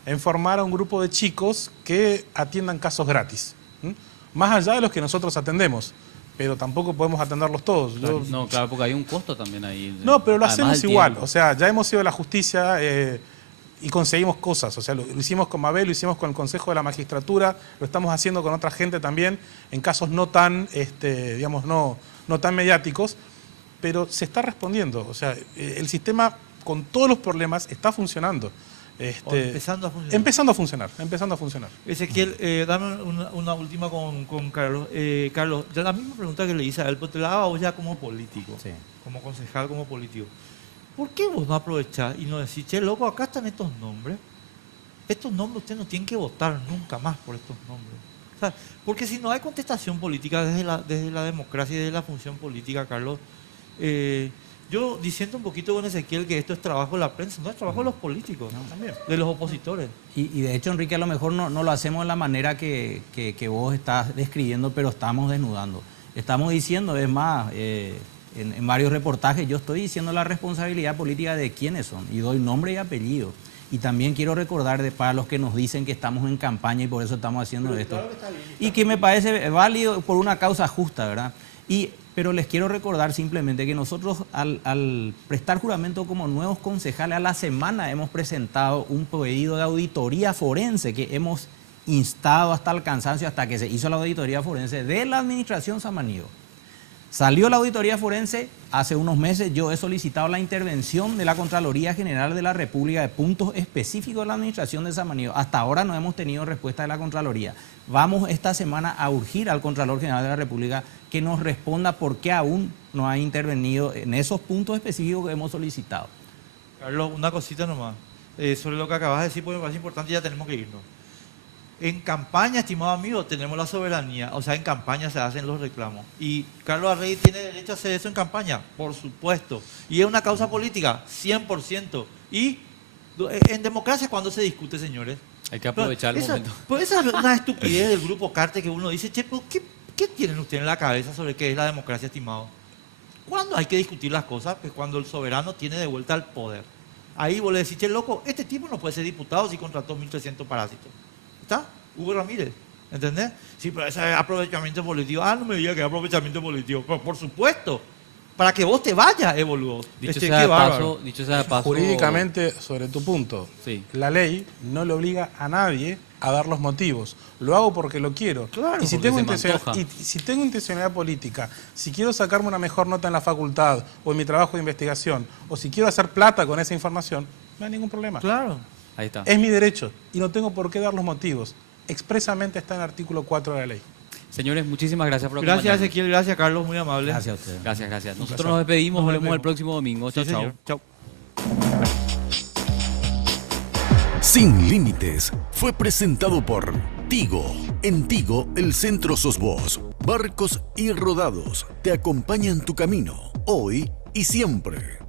en formar a un grupo de chicos que atiendan casos gratis. ¿Mm? Más allá de los que nosotros atendemos, pero tampoco podemos atenderlos todos. No, claro, porque hay un costo también ahí. No, pero lo Además hacemos del igual. tiempo. O sea, ya hemos ido a la justicia y conseguimos cosas. O sea, lo hicimos con Mabel, lo hicimos con el Consejo de la Magistratura, lo estamos haciendo con otra gente también, en casos no tan, digamos, no tan mediáticos, pero se está respondiendo. O sea, el sistema con todos los problemas está funcionando. O empezando a funcionar. Empezando a funcionar. Ezequiel, dame una última con Carlos. Carlos, ya la misma pregunta que le hice a él, pero te la hago ya como político, Sí. como concejal, como político. ¿Por qué vos no aprovechás y no decís, che, loco, acá están estos nombres? Estos nombres ustedes no tienen que votar nunca más por estos nombres. O sea, porque si no hay contestación política desde la democracia y desde la función política, Carlos, yo diciendo un poquito con Ezequiel que esto es trabajo de la prensa, no es trabajo de los políticos, también, de los opositores. Y de hecho, Enrique, a lo mejor no lo hacemos de la manera que vos estás describiendo, pero estamos desnudando. Estamos diciendo, es más, en varios reportajes yo estoy diciendo la responsabilidad política de quiénes son y doy nombre y apellido. Y también quiero recordar para los que nos dicen que estamos en campaña y por eso estamos haciendo esto. Y que me parece válido por una causa justa, ¿verdad? Pero les quiero recordar simplemente que nosotros al prestar juramento como nuevos concejales, a la semana hemos presentado un pedido de auditoría forense que hemos instado hasta el cansancio, hasta que se hizo la auditoría forense de la administración Samaniego. Salió la auditoría forense hace unos meses, yo he solicitado la intervención de la Contraloría General de la República de puntos específicos de la administración de Samaniego. Hasta ahora no hemos tenido respuesta de la Contraloría. Vamos esta semana a urgir al Contralor General de la República que nos responda por qué aún no ha intervenido en esos puntos específicos que hemos solicitado. Carlos, una cosita nomás. Sobre lo que acabas de decir, porque me parece importante, ya tenemos que irnos. En campaña, estimado amigo, tenemos la soberanía, o sea, en campaña se hacen los reclamos. ¿Y Carlos Arregui tiene derecho a hacer eso en campaña? Por supuesto. ¿Y es una causa política? 100%. Y en democracia, ¿cuándo se discute, señores? Hay que aprovechar el momento. Pues esa es una estupidez del grupo Carte que uno dice, che, pero ¿qué tienen ustedes en la cabeza sobre qué es la democracia, estimado? ¿Cuándo hay que discutir las cosas? Pues cuando el soberano tiene de vuelta el poder. Ahí vos le decís, che, loco, este tipo no puede ser diputado si contrató 1.300 parásitos. ¿Está? Hugo Ramírez, ¿entendés? Sí, pero ese es aprovechamiento político. Ah, no me diga que es aprovechamiento político. Pero por supuesto, para que vos te vayas, boludo. Dicho Qué sea de bárbaro. paso, Jurídicamente, sobre tu punto, Sí. la ley no le obliga a nadie a dar los motivos. Lo hago porque lo quiero. Claro, y si porque tengo, se me antoja. y si tengo intencionalidad política, si quiero sacarme una mejor nota en la facultad o en mi trabajo de investigación, o si quiero hacer plata con esa información, no hay ningún problema. Claro. Ahí está. Es mi derecho y no tengo por qué dar los motivos. Expresamente está en el artículo 4 de la ley. Señores, muchísimas gracias por Gracias, acompañarnos. Ezequiel. Gracias, Carlos. Muy amable. Gracias a ustedes. Gracias, gracias. Nosotros placer. nos despedimos, Nos volvemos vemos. el próximo domingo. Chao, Sí, chao. señor. Chao. Sin Límites fue presentado por Tigo. En Tigo, el centro sos vos. Barcos y rodados te acompañan tu camino, hoy y siempre.